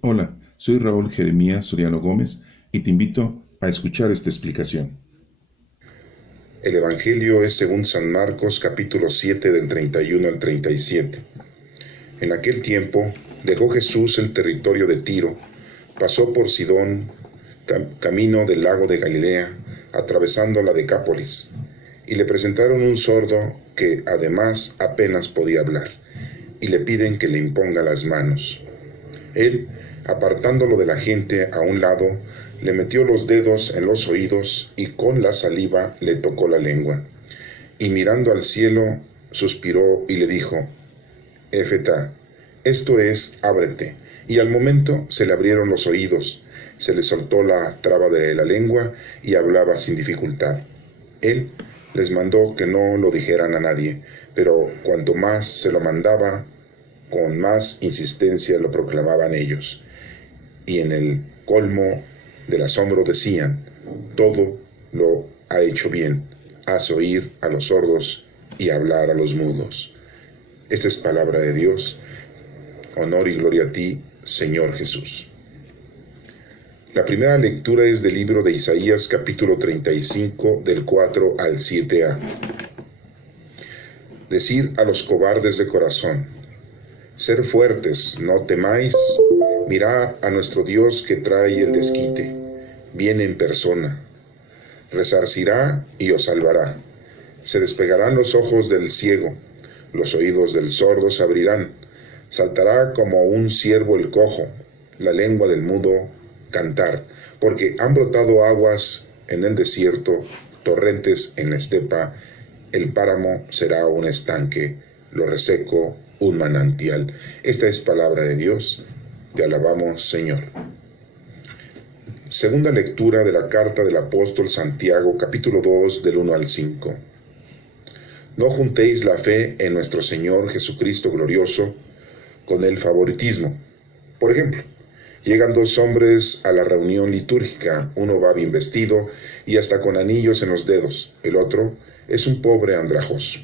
Hola, soy Raúl Jeremías Soriano Gómez y te invito a escuchar esta explicación. El Evangelio es según San Marcos capítulo 7 del 31 al 37. En aquel tiempo dejó Jesús el territorio de Tiro, pasó por Sidón, camino del lago de Galilea, atravesando la Decápolis, y le presentaron un sordo que además apenas podía hablar, y le piden que le imponga las manos. Él, apartándolo de la gente a un lado, le metió los dedos en los oídos y con la saliva le tocó la lengua. Y mirando al cielo, suspiró y le dijo: Éfeta, esto es, ábrete. Y al momento se le abrieron los oídos, se le soltó la traba de la lengua y hablaba sin dificultad. Él les mandó que no lo dijeran a nadie, pero cuanto más se lo mandaba, con más insistencia lo proclamaban ellos. Y en el colmo del asombro decían: todo lo ha hecho bien, hace oír a los sordos y hablar a los mudos. Esta es palabra de Dios. Honor y gloria a ti, Señor Jesús. La primera lectura es del libro de Isaías capítulo 35 del 4 al 7a. Decir a los cobardes de corazón: ser fuertes, no temáis, mirad a nuestro Dios que trae el desquite, viene en persona, resarcirá y os salvará. Se despegarán los ojos del ciego, los oídos del sordo se abrirán, saltará como un ciervo el cojo, la lengua del mudo cantar, porque han brotado aguas en el desierto, torrentes en la estepa, el páramo será un estanque, lo reseco un manantial. Esta es palabra de Dios. Te alabamos, Señor. Segunda lectura de la carta del apóstol Santiago, capítulo 2, del 1 al 5. No juntéis la fe en nuestro Señor Jesucristo glorioso con el favoritismo. Por ejemplo, llegan dos hombres a la reunión litúrgica, uno va bien vestido y hasta con anillos en los dedos, el otro es un pobre andrajoso.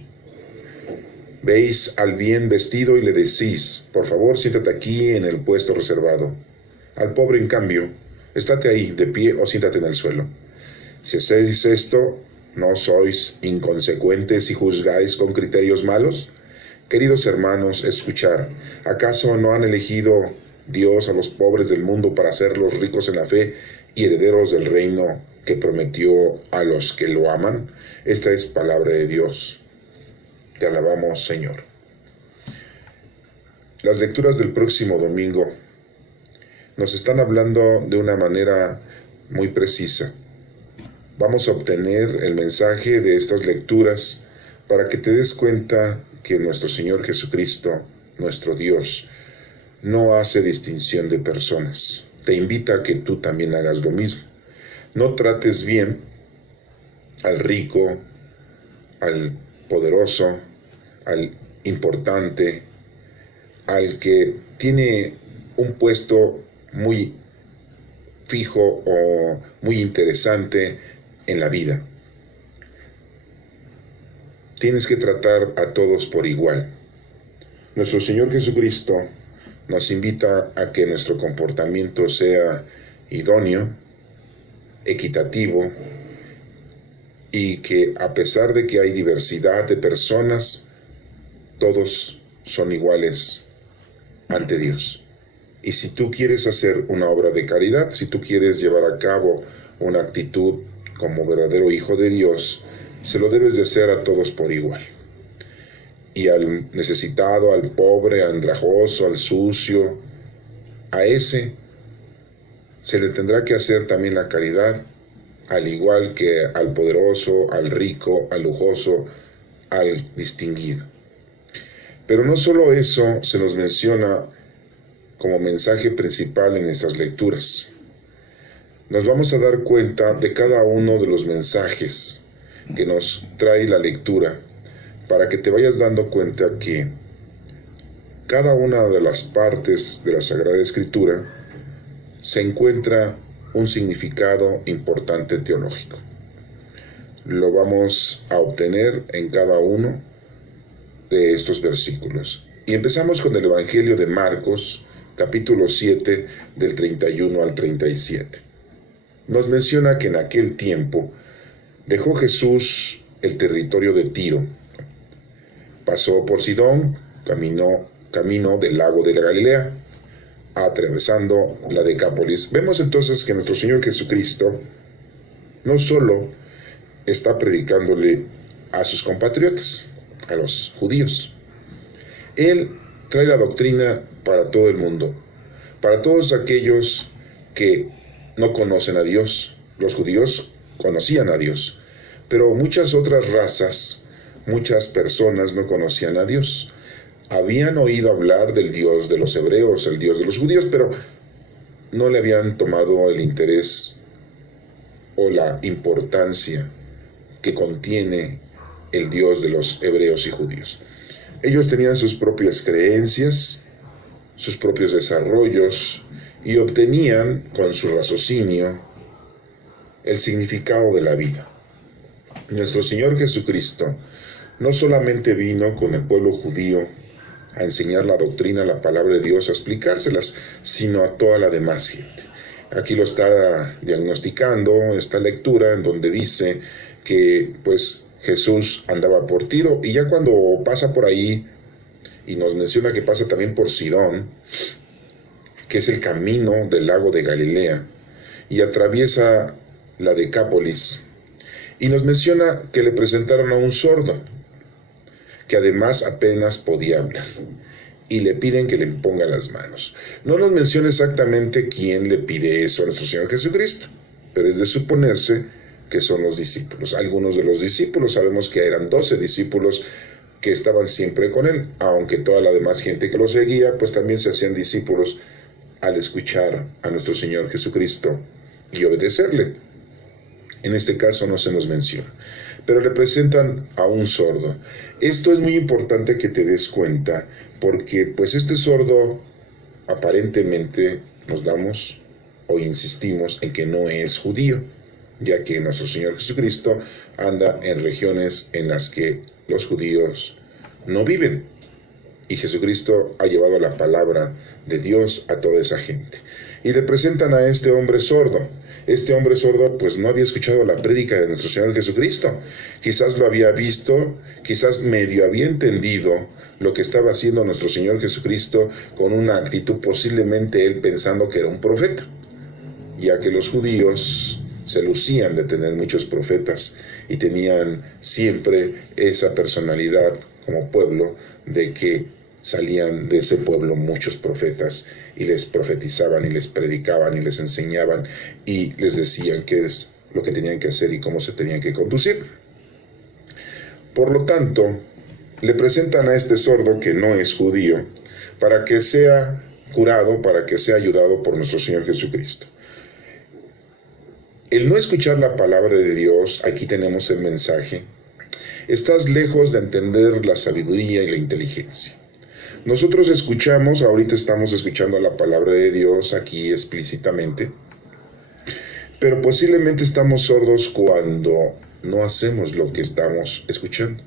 Veis al bien vestido y le decís: por favor, siéntate aquí en el puesto reservado. Al pobre, en cambio, estate ahí, de pie o siéntate en el suelo. Si hacéis esto, ¿no sois inconsecuentes y juzgáis con criterios malos? Queridos hermanos, escuchar. ¿Acaso no han elegido Dios a los pobres del mundo para hacerlos ricos en la fe y herederos del reino que prometió a los que lo aman? Esta es palabra de Dios. Te alabamos, Señor. Las lecturas del próximo domingo nos están hablando de una manera muy precisa. Vamos a obtener el mensaje de estas lecturas para que te des cuenta que nuestro Señor Jesucristo, nuestro Dios, no hace distinción de personas. Te invita a que tú también hagas lo mismo. No trates bien al rico, al poderoso, al importante, al que tiene un puesto muy fijo o muy interesante en la vida. Tienes que tratar a todos por igual. Nuestro Señor Jesucristo nos invita a que nuestro comportamiento sea idóneo, equitativo, y que a pesar de que hay diversidad de personas, todos son iguales ante Dios. Y si tú quieres hacer una obra de caridad, si tú quieres llevar a cabo una actitud como verdadero hijo de Dios, se lo debes de hacer a todos por igual. Y al necesitado, al pobre, al andrajoso, al sucio, a ese se le tendrá que hacer también la caridad, al igual que al poderoso, al rico, al lujoso, al distinguido. Pero no solo eso se nos menciona como mensaje principal en estas lecturas. Nos vamos a dar cuenta de cada uno de los mensajes que nos trae la lectura, para que te vayas dando cuenta que cada una de las partes de la Sagrada Escritura se encuentra un significado importante teológico. Lo vamos a obtener en cada uno de estos versículos. Y empezamos con el Evangelio de Marcos, capítulo 7, del 31 al 37. Nos menciona que en aquel tiempo dejó Jesús el territorio de Tiro, pasó por Sidón, camino del lago de la Galilea, atravesando la Decápolis. Vemos entonces que nuestro Señor Jesucristo no solo está predicándole a sus compatriotas, a los judíos. Él trae la doctrina para todo el mundo, para todos aquellos que no conocen a Dios. Los judíos conocían a Dios, pero muchas otras razas, muchas personas no conocían a Dios. Habían oído hablar del Dios de los hebreos, el Dios de los judíos, pero no le habían tomado el interés o la importancia que contiene el Dios de los hebreos y judíos. Ellos tenían sus propias creencias, sus propios desarrollos, y obtenían con su raciocinio el significado de la vida. Nuestro Señor Jesucristo no solamente vino con el pueblo judío a enseñar la doctrina, la palabra de Dios, a explicárselas, sino a toda la demás gente. Aquí lo está diagnosticando esta lectura en donde dice que pues Jesús andaba por Tiro, y ya cuando pasa por ahí y nos menciona que pasa también por Sidón, que es el camino del lago de Galilea, y atraviesa la Decápolis, y nos menciona que le presentaron a un sordo, que además apenas podía hablar, y le piden que le imponga las manos. No nos menciona exactamente quién le pide eso a nuestro Señor Jesucristo, pero es de suponerse que son los discípulos. Algunos de los discípulos, sabemos que eran 12 discípulos que estaban siempre con él, aunque toda la demás gente que lo seguía, pues también se hacían discípulos al escuchar a nuestro Señor Jesucristo y obedecerle. En este caso no se nos menciona, pero le presentan a un sordo. Esto es muy importante que te des cuenta, porque pues este sordo aparentemente nos damos o insistimos en que no es judío, ya que nuestro Señor Jesucristo anda en regiones en las que los judíos no viven, y Jesucristo ha llevado la palabra de Dios a toda esa gente. Y le presentan a este hombre sordo. Este hombre sordo pues no había escuchado la prédica de nuestro Señor Jesucristo. Quizás lo había visto, quizás medio había entendido lo que estaba haciendo nuestro Señor Jesucristo con una actitud, posiblemente él pensando que era un profeta, ya que los judíos se lucían de tener muchos profetas y tenían siempre esa personalidad como pueblo de que salían de ese pueblo muchos profetas y les profetizaban y les predicaban y les enseñaban y les decían qué es lo que tenían que hacer y cómo se tenían que conducir. Por lo tanto, le presentan a este sordo que no es judío para que sea curado, para que sea ayudado por nuestro Señor Jesucristo. El no escuchar la palabra de Dios, aquí tenemos el mensaje. Estás lejos de entender la sabiduría y la inteligencia. Nosotros escuchamos, ahorita estamos escuchando la palabra de Dios aquí explícitamente, pero posiblemente estamos sordos cuando no hacemos lo que estamos escuchando.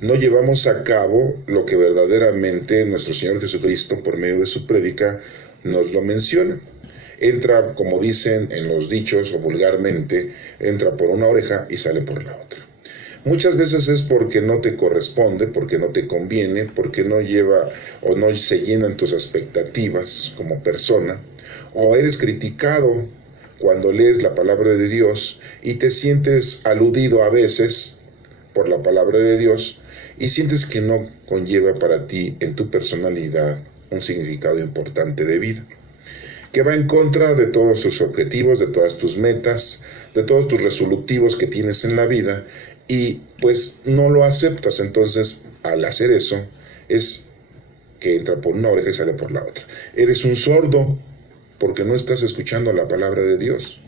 No llevamos a cabo lo que verdaderamente nuestro Señor Jesucristo, por medio de su prédica, nos lo menciona. Entra, como dicen en los dichos o vulgarmente, entra por una oreja y sale por la otra. Muchas veces es porque no te corresponde, porque no te conviene, porque no lleva o no se llenan tus expectativas como persona, o eres criticado cuando lees la palabra de Dios y te sientes aludido a veces por la palabra de Dios y sientes que no conlleva para ti en tu personalidad un significado importante de vida, que va en contra de todos tus objetivos, de todas tus metas, de todos tus resolutivos que tienes en la vida, y pues no lo aceptas. Entonces, al hacer eso, es que entra por una oreja y sale por la otra. Eres un sordo porque no estás escuchando la palabra de Dios.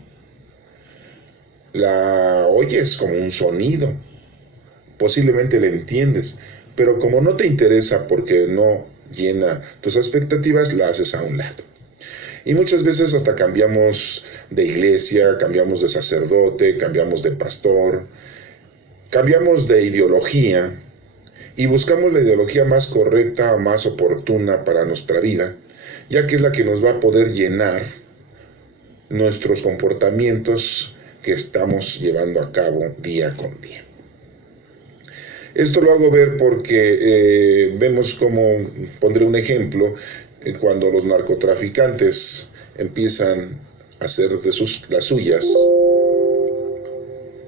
La oyes como un sonido, posiblemente la entiendes, pero como no te interesa porque no llena tus expectativas, la haces a un lado. Y muchas veces hasta cambiamos de iglesia, cambiamos de sacerdote, cambiamos de pastor, cambiamos de ideología y buscamos la ideología más correcta, más oportuna para nuestra vida, ya que es la que nos va a poder llenar nuestros comportamientos que estamos llevando a cabo día con día. Esto lo hago ver porque vemos como, pondré un ejemplo, cuando los narcotraficantes empiezan a hacer de las suyas,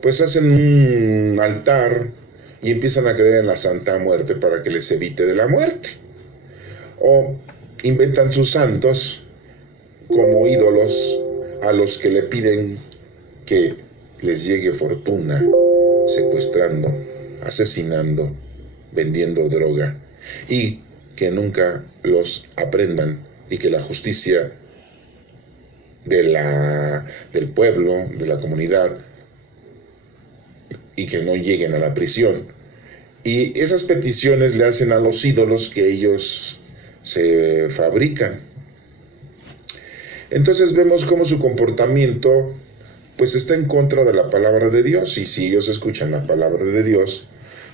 pues hacen un altar y empiezan a creer en la Santa Muerte para que les evite de la muerte. O inventan sus santos como ídolos a los que le piden que les llegue fortuna, secuestrando, asesinando, vendiendo droga, y que nunca los aprendan y que la justicia del pueblo, de la comunidad, y que no lleguen a la prisión. Y esas peticiones le hacen a los ídolos que ellos se fabrican. Entonces vemos cómo su comportamiento pues está en contra de la palabra de Dios, y si ellos escuchan la palabra de Dios,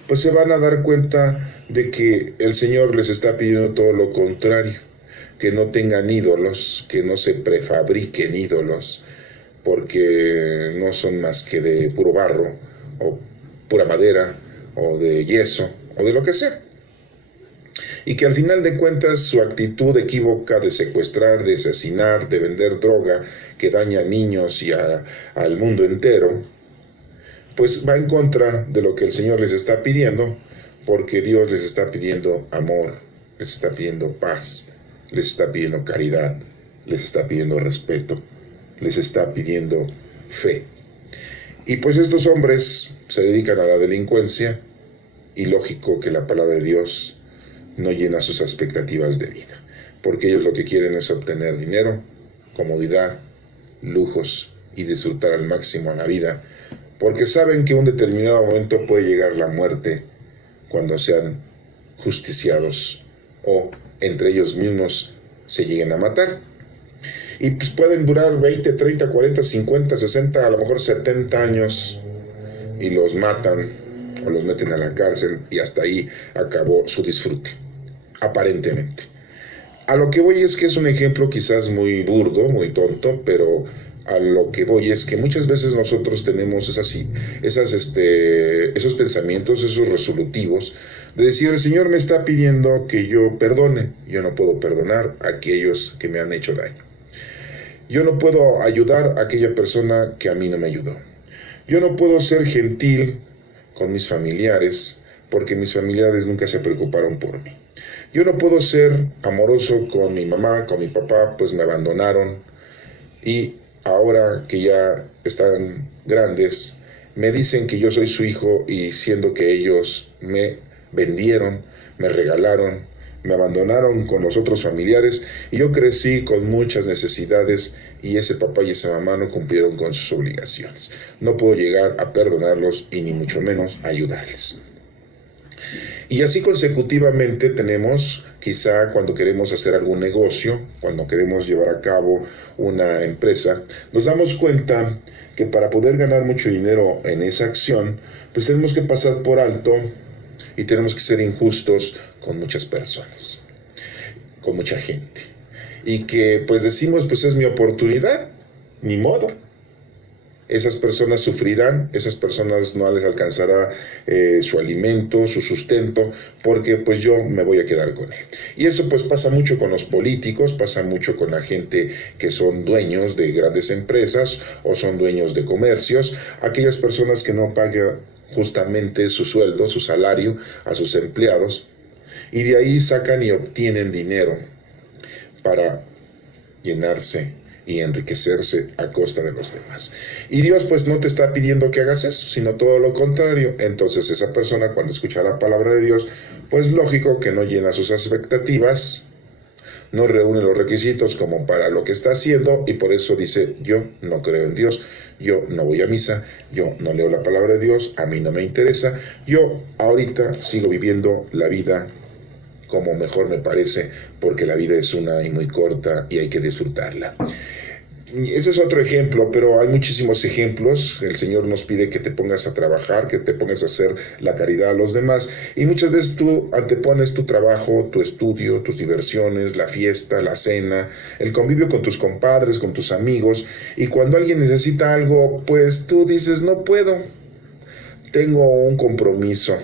pues se van a dar cuenta de que el Señor les está pidiendo todo lo contrario, que no tengan ídolos, que no se prefabriquen ídolos, porque no son más que de puro barro, o pura madera, o de yeso, o de lo que sea. Y que al final de cuentas su actitud equívoca de secuestrar, de asesinar, de vender droga que daña a niños y al mundo entero, pues va en contra de lo que el Señor les está pidiendo, porque Dios les está pidiendo amor, les está pidiendo paz, les está pidiendo caridad, les está pidiendo respeto, les está pidiendo fe. Y pues estos hombres se dedican a la delincuencia, y lógico que la palabra de Dios no llena sus expectativas de vida, porque ellos lo que quieren es obtener dinero, comodidad, lujos y disfrutar al máximo la vida, porque saben que en un determinado momento puede llegar la muerte cuando sean justiciados o entre ellos mismos se lleguen a matar. Y pues pueden durar 20, 30, 40, 50, 60, a lo mejor 70 años y los matan o los meten a la cárcel, y hasta ahí acabó su disfrute, aparentemente. A lo que voy es que es un ejemplo quizás muy burdo, muy tonto, pero a lo que voy es que muchas veces nosotros tenemos esos pensamientos, esos resolutivos, de decir: el Señor me está pidiendo que yo perdone, yo no puedo perdonar a aquellos que me han hecho daño. Yo no puedo ayudar a aquella persona que a mí no me ayudó. Yo no puedo ser gentil con mis familiares porque mis familiares nunca se preocuparon por mí. Yo no puedo ser amoroso con mi mamá, con mi papá, pues me abandonaron, y ahora que ya están grandes, me dicen que yo soy su hijo, y siendo que ellos me vendieron, me regalaron, me abandonaron con los otros familiares, y yo crecí con muchas necesidades, y ese papá y esa mamá no cumplieron con sus obligaciones. No puedo llegar a perdonarlos y ni mucho menos a ayudarles. Y así consecutivamente tenemos, quizá cuando queremos hacer algún negocio, cuando queremos llevar a cabo una empresa, nos damos cuenta que para poder ganar mucho dinero en esa acción, pues tenemos que pasar por alto y tenemos que ser injustos con muchas personas, con mucha gente. Y que pues decimos, pues es mi oportunidad, ni modo. Esas personas sufrirán, esas personas no les alcanzará su alimento, su sustento, porque pues yo me voy a quedar con él. Y eso pues pasa mucho con los políticos, pasa mucho con la gente que son dueños de grandes empresas o son dueños de comercios, aquellas personas que no pagan justamente su sueldo, su salario a sus empleados, y de ahí sacan y obtienen dinero para llenarse y enriquecerse a costa de los demás. Y Dios pues no te está pidiendo que hagas eso, sino todo lo contrario. Entonces esa persona, cuando escucha la palabra de Dios, pues lógico que no llena sus expectativas, no reúne los requisitos como para lo que está haciendo, y por eso dice: yo no creo en Dios, yo no voy a misa, yo no leo la palabra de Dios, a mí no me interesa, yo ahorita sigo viviendo la vida como mejor me parece, porque la vida es una y muy corta y hay que disfrutarla. Ese es otro ejemplo, pero hay muchísimos ejemplos. El Señor nos pide que te pongas a trabajar, que te pongas a hacer la caridad a los demás. Y muchas veces tú antepones tu trabajo, tu estudio, tus diversiones, la fiesta, la cena, el convivio con tus compadres, con tus amigos. Y cuando alguien necesita algo, pues tú dices, no puedo, tengo un compromiso.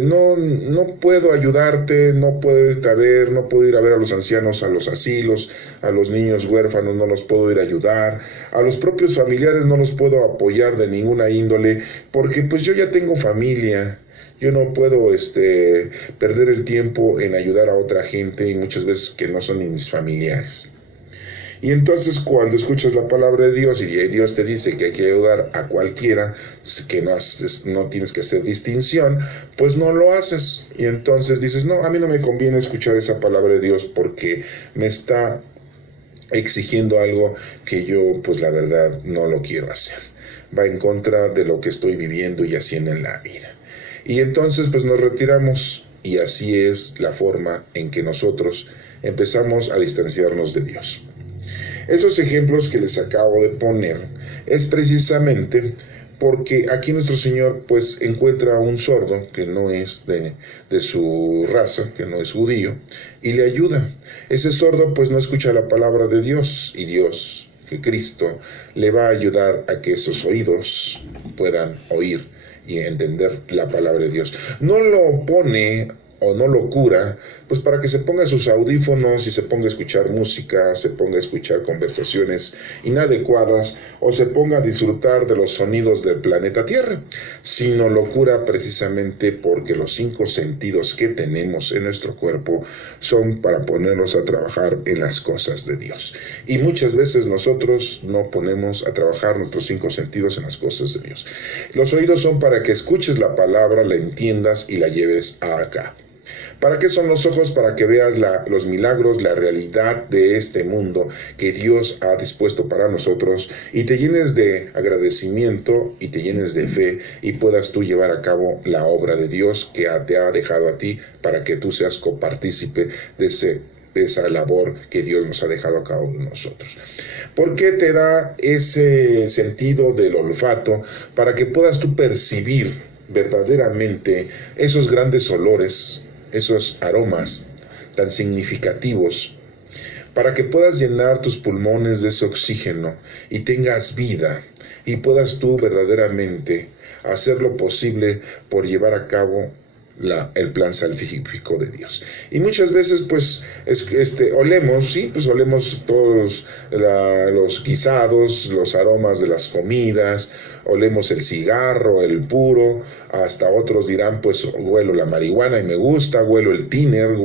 No puedo ayudarte, no puedo irte a ver, no puedo ir a ver a los ancianos, a los asilos, a los niños huérfanos, no los puedo ir a ayudar, a los propios familiares no los puedo apoyar de ninguna índole, porque pues yo ya tengo familia. Yo no puedo perder el tiempo en ayudar a otra gente y muchas veces que no son ni mis familiares. Y entonces cuando escuchas la palabra de Dios y Dios te dice que hay que ayudar a cualquiera, que no tienes que hacer distinción, pues no lo haces. Y entonces dices, no, a mí no me conviene escuchar esa palabra de Dios porque me está exigiendo algo que yo, pues la verdad, no lo quiero hacer. Va en contra de lo que estoy viviendo y haciendo en la vida. Y entonces pues nos retiramos y así es la forma en que nosotros empezamos a distanciarnos de Dios. Esos ejemplos que les acabo de poner es precisamente porque aquí nuestro Señor pues encuentra a un sordo que no es de su raza, que no es judío, y le ayuda. Ese sordo pues no escucha la palabra de Dios, y Dios, que Cristo, le va a ayudar a que esos oídos puedan oír y entender la palabra de Dios. No lo pone o no lo cura, pues para que se ponga sus audífonos y se ponga a escuchar música, se ponga a escuchar conversaciones inadecuadas o se ponga a disfrutar de los sonidos del planeta Tierra, sino lo cura precisamente porque los 5 sentidos que tenemos en nuestro cuerpo son para ponernos a trabajar en las cosas de Dios. Y muchas veces nosotros no ponemos a trabajar nuestros 5 sentidos en las cosas de Dios. Los oídos son para que escuches la palabra, la entiendas y la lleves a cabo. ¿Para qué son los ojos? Para que veas los milagros, la realidad de este mundo que Dios ha dispuesto para nosotros y te llenes de agradecimiento y te llenes de fe y puedas tú llevar a cabo la obra de Dios que te ha dejado a ti para que tú seas copartícipe de esa labor que Dios nos ha dejado a cada uno de nosotros. ¿Por qué te da ese sentido del olfato? Para que puedas tú percibir verdaderamente esos grandes olores, esos aromas tan significativos, para que puedas llenar tus pulmones de ese oxígeno y tengas vida y puedas tú verdaderamente hacer lo posible por llevar a cabo el plan salvífico de Dios. Y muchas veces pues olemos, sí, pues olemos todos los guisados, los aromas de las comidas, olemos el cigarro, el puro, hasta otros dirán pues huelo la marihuana y me gusta, huelo el tiner,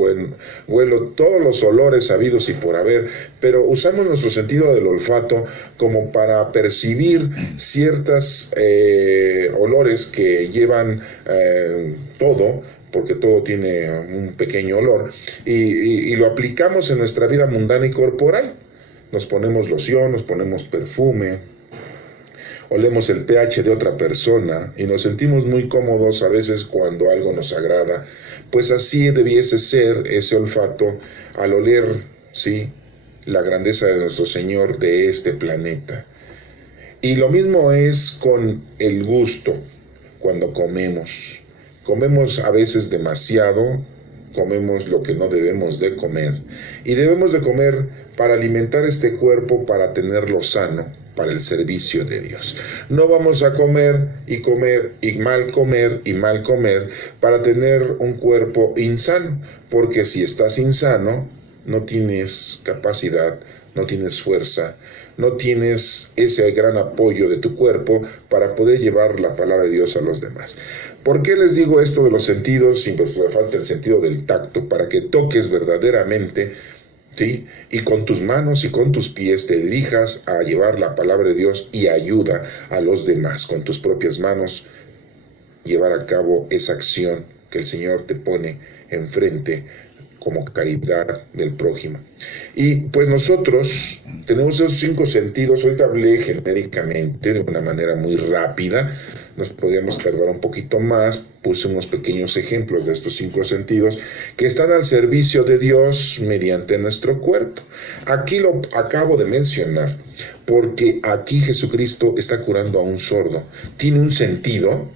huelo todos los olores habidos y por haber, pero usamos nuestro sentido del olfato como para percibir ciertas olores que llevan todo, porque todo tiene un pequeño olor, y lo aplicamos en nuestra vida mundana y corporal. Nos ponemos loción, nos ponemos perfume, olemos el pH de otra persona y nos sentimos muy cómodos a veces cuando algo nos agrada. Pues así debiese ser ese olfato al oler, ¿sí?, la grandeza de nuestro Señor de este planeta. Y lo mismo es con el gusto cuando comemos. Comemos a veces demasiado, comemos lo que no debemos de comer. Y debemos de comer para alimentar este cuerpo, para tenerlo sano, para el servicio de Dios. No vamos a comer y mal comer para tener un cuerpo insano, porque si estás insano, no tienes capacidad, no tienes fuerza, no tienes ese gran apoyo de tu cuerpo para poder llevar la palabra de Dios a los demás. ¿Por qué les digo esto de los sentidos? Pues me falta el sentido del tacto, para que toques verdaderamente, ¿sí?, y con tus manos y con tus pies te dirijas a llevar la palabra de Dios y ayuda a los demás. Con tus propias manos llevar a cabo esa acción que el Señor te pone enfrente como caridad del prójimo. Y pues nosotros tenemos esos 5 sentidos. Ahorita hablé genéricamente de una manera muy rápida, nos podríamos tardar un poquito más, puse unos pequeños ejemplos de estos 5 sentidos que están al servicio de Dios mediante nuestro cuerpo. Aquí lo acabo de mencionar porque aquí Jesucristo está curando a un sordo. Tiene un sentido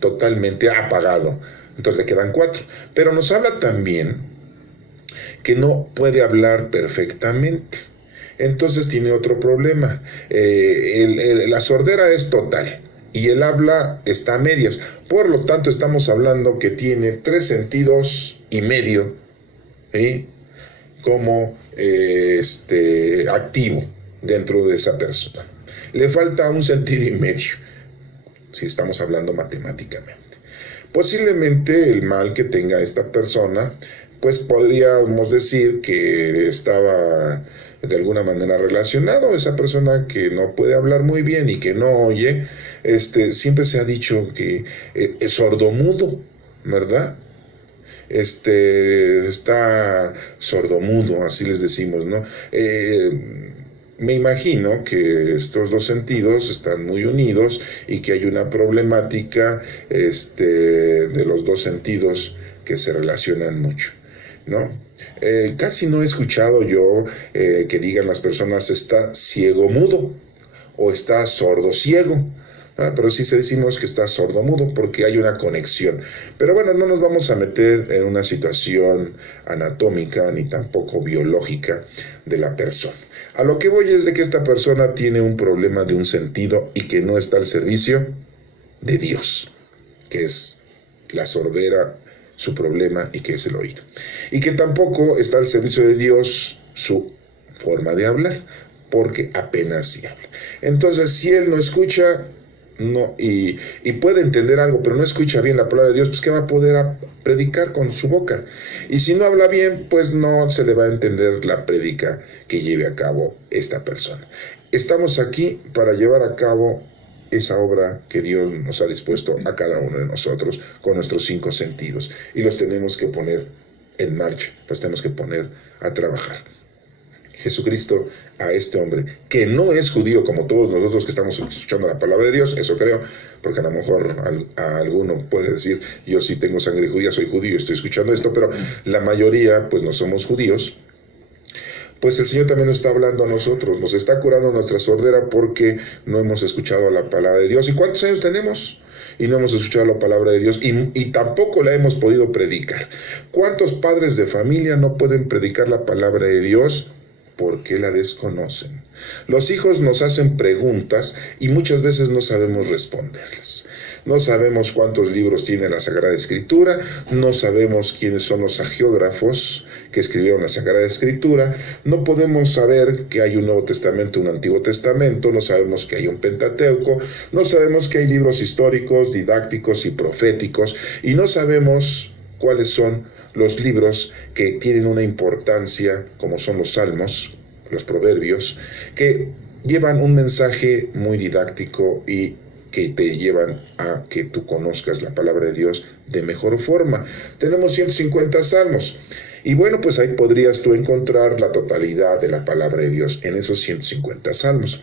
totalmente apagado, entonces le quedan 4. Pero nos habla también que no puede hablar perfectamente. Entonces tiene otro problema. La sordera es total y el habla está a medias. Por lo tanto, estamos hablando que tiene 3 sentidos y medio, ¿sí?, como activo dentro de esa persona. Le falta un sentido y medio, si estamos hablando matemáticamente. Posiblemente el mal que tenga esta persona, pues podríamos decir que estaba de alguna manera relacionado. Esa persona que no puede hablar muy bien y que no oye, siempre se ha dicho que es sordomudo, ¿verdad? Está sordomudo, así les decimos, ¿no? Me imagino que estos 2 sentidos están muy unidos y que hay una problemática de los 2 sentidos que se relacionan mucho, ¿no? Casi no he escuchado yo que digan las personas está ciego mudo o está sordo ciego. Pero sí decimos que está sordo-mudo porque hay una conexión. Pero bueno, no nos vamos a meter en una situación anatómica ni tampoco biológica de la persona. A lo que voy es de que esta persona tiene un problema de un sentido y que no está al servicio de Dios, que es la sordera, su problema, y que es el oído. Y que tampoco está al servicio de Dios su forma de hablar, porque apenas sí habla. Entonces, si él no escucha, no, y puede entender algo, pero no escucha bien la palabra de Dios, pues ¿qué va a poder predicar con su boca? Y si no habla bien, pues no se le va a entender la prédica que lleve a cabo esta persona. Estamos aquí para llevar a cabo esa obra que Dios nos ha dispuesto a cada uno de nosotros con nuestros 5 sentidos, y los tenemos que poner en marcha, los tenemos que poner a trabajar. Jesucristo a este hombre, que no es judío como todos nosotros que estamos escuchando la palabra de Dios, eso creo, porque a lo mejor a alguno puede decir, yo sí tengo sangre judía, soy judío, estoy escuchando esto, pero la mayoría pues no somos judíos. Pues el Señor también nos está hablando a nosotros, nos está curando nuestra sordera porque no hemos escuchado la palabra de Dios. ¿Y cuántos años tenemos? Y no hemos escuchado la palabra de Dios y tampoco la hemos podido predicar. ¿Cuántos padres de familia no pueden predicar la palabra de Dios porque la desconocen? Los hijos nos hacen preguntas y muchas veces no sabemos responderlas. No sabemos cuántos libros tiene la Sagrada Escritura, no sabemos quiénes son los hagiógrafos que escribieron la Sagrada Escritura, no podemos saber que hay un Nuevo Testamento, un Antiguo Testamento, no sabemos que hay un Pentateuco, no sabemos que hay libros históricos, didácticos y proféticos, y no sabemos cuáles son los libros que tienen una importancia, como son los Salmos, los Proverbios, que llevan un mensaje muy didáctico y que te llevan a que tú conozcas la palabra de Dios de mejor forma. Tenemos 150 salmos. Y bueno, pues ahí podrías tú encontrar la totalidad de la palabra de Dios en esos 150 salmos.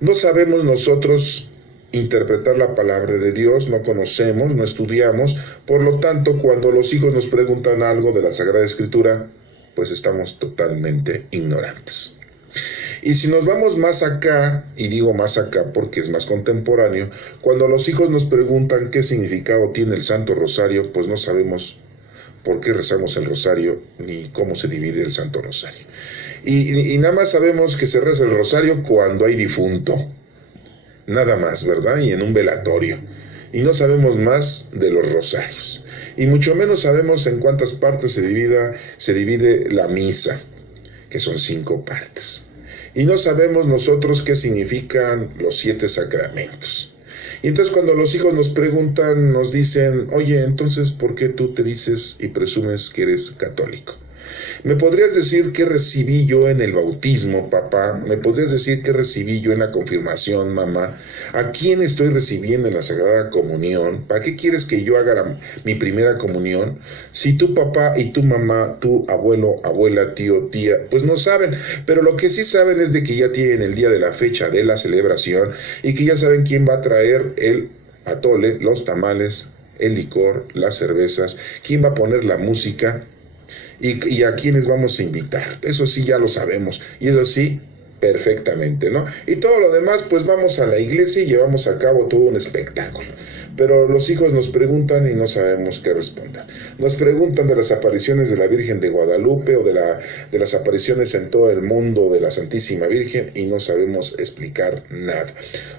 No sabemos nosotros interpretar la palabra de Dios, no conocemos, no estudiamos, por lo tanto, cuando los hijos nos preguntan algo de la Sagrada Escritura, pues estamos totalmente ignorantes. Y si nos vamos más acá, y digo más acá porque es más contemporáneo, cuando los hijos nos preguntan qué significado tiene el Santo Rosario, pues no sabemos por qué rezamos el Rosario ni cómo se divide el Santo Rosario. Y nada más sabemos que se reza el Rosario cuando hay difunto, nada más, ¿verdad? Y en un velatorio. Y no sabemos más de los rosarios. Y mucho menos sabemos en cuántas partes se divide la misa, que son 5 partes. Y no sabemos nosotros qué significan los 7 sacramentos. Y entonces cuando los hijos nos preguntan, nos dicen, oye, entonces, ¿por qué tú te dices y presumes que eres católico? ¿Me podrías decir qué recibí yo en el bautismo, papá? ¿Me podrías decir qué recibí yo en la confirmación, mamá? ¿A quién estoy recibiendo en la Sagrada Comunión? ¿Para qué quieres que yo haga mi primera comunión? Si tu papá y tu mamá, tu abuelo, abuela, tío, tía, pues no saben, pero lo que sí saben es de que ya tienen el día de la fecha de la celebración y que ya saben quién va a traer el atole, los tamales, el licor, las cervezas, quién va a poner la música y a quiénes vamos a invitar. Eso sí ya lo sabemos, y eso sí, perfectamente, ¿no? Y todo lo demás, pues vamos a la iglesia y llevamos a cabo todo un espectáculo. Pero los hijos nos preguntan y no sabemos qué responder. Nos preguntan de las apariciones de la Virgen de Guadalupe o de las apariciones en todo el mundo de la Santísima Virgen y no sabemos explicar nada.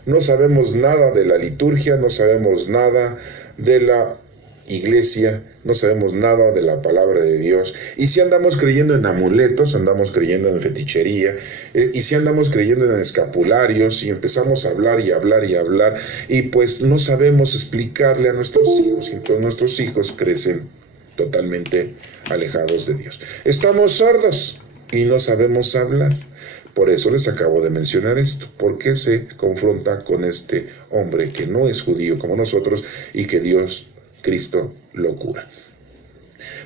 No sabemos nada de la liturgia, no sabemos nada de la iglesia, no sabemos nada de la palabra de Dios, y si andamos creyendo en amuletos, andamos creyendo en fetichería, y si andamos creyendo en escapularios, y empezamos a hablar y hablar y hablar, y pues no sabemos explicarle a nuestros hijos, y entonces nuestros hijos crecen totalmente alejados de Dios. Estamos sordos y no sabemos hablar. Por eso les acabo de mencionar esto, porque se confronta con este hombre que no es judío como nosotros y que Cristo lo cura.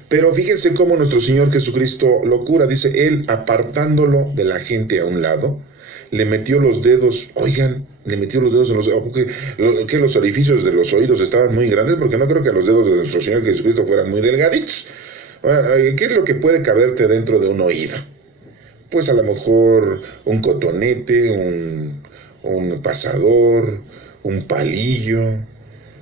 Pero fíjense cómo nuestro Señor Jesucristo lo cura. Dice, Él apartándolo de la gente a un lado, le metió los dedos, le metió los dedos en los oídos, que los orificios de los oídos estaban muy grandes, porque no creo que los dedos de nuestro Señor Jesucristo fueran muy delgaditos. ¿Qué es lo que puede caberte dentro de un oído? Pues a lo mejor un cotonete, un pasador, un palillo,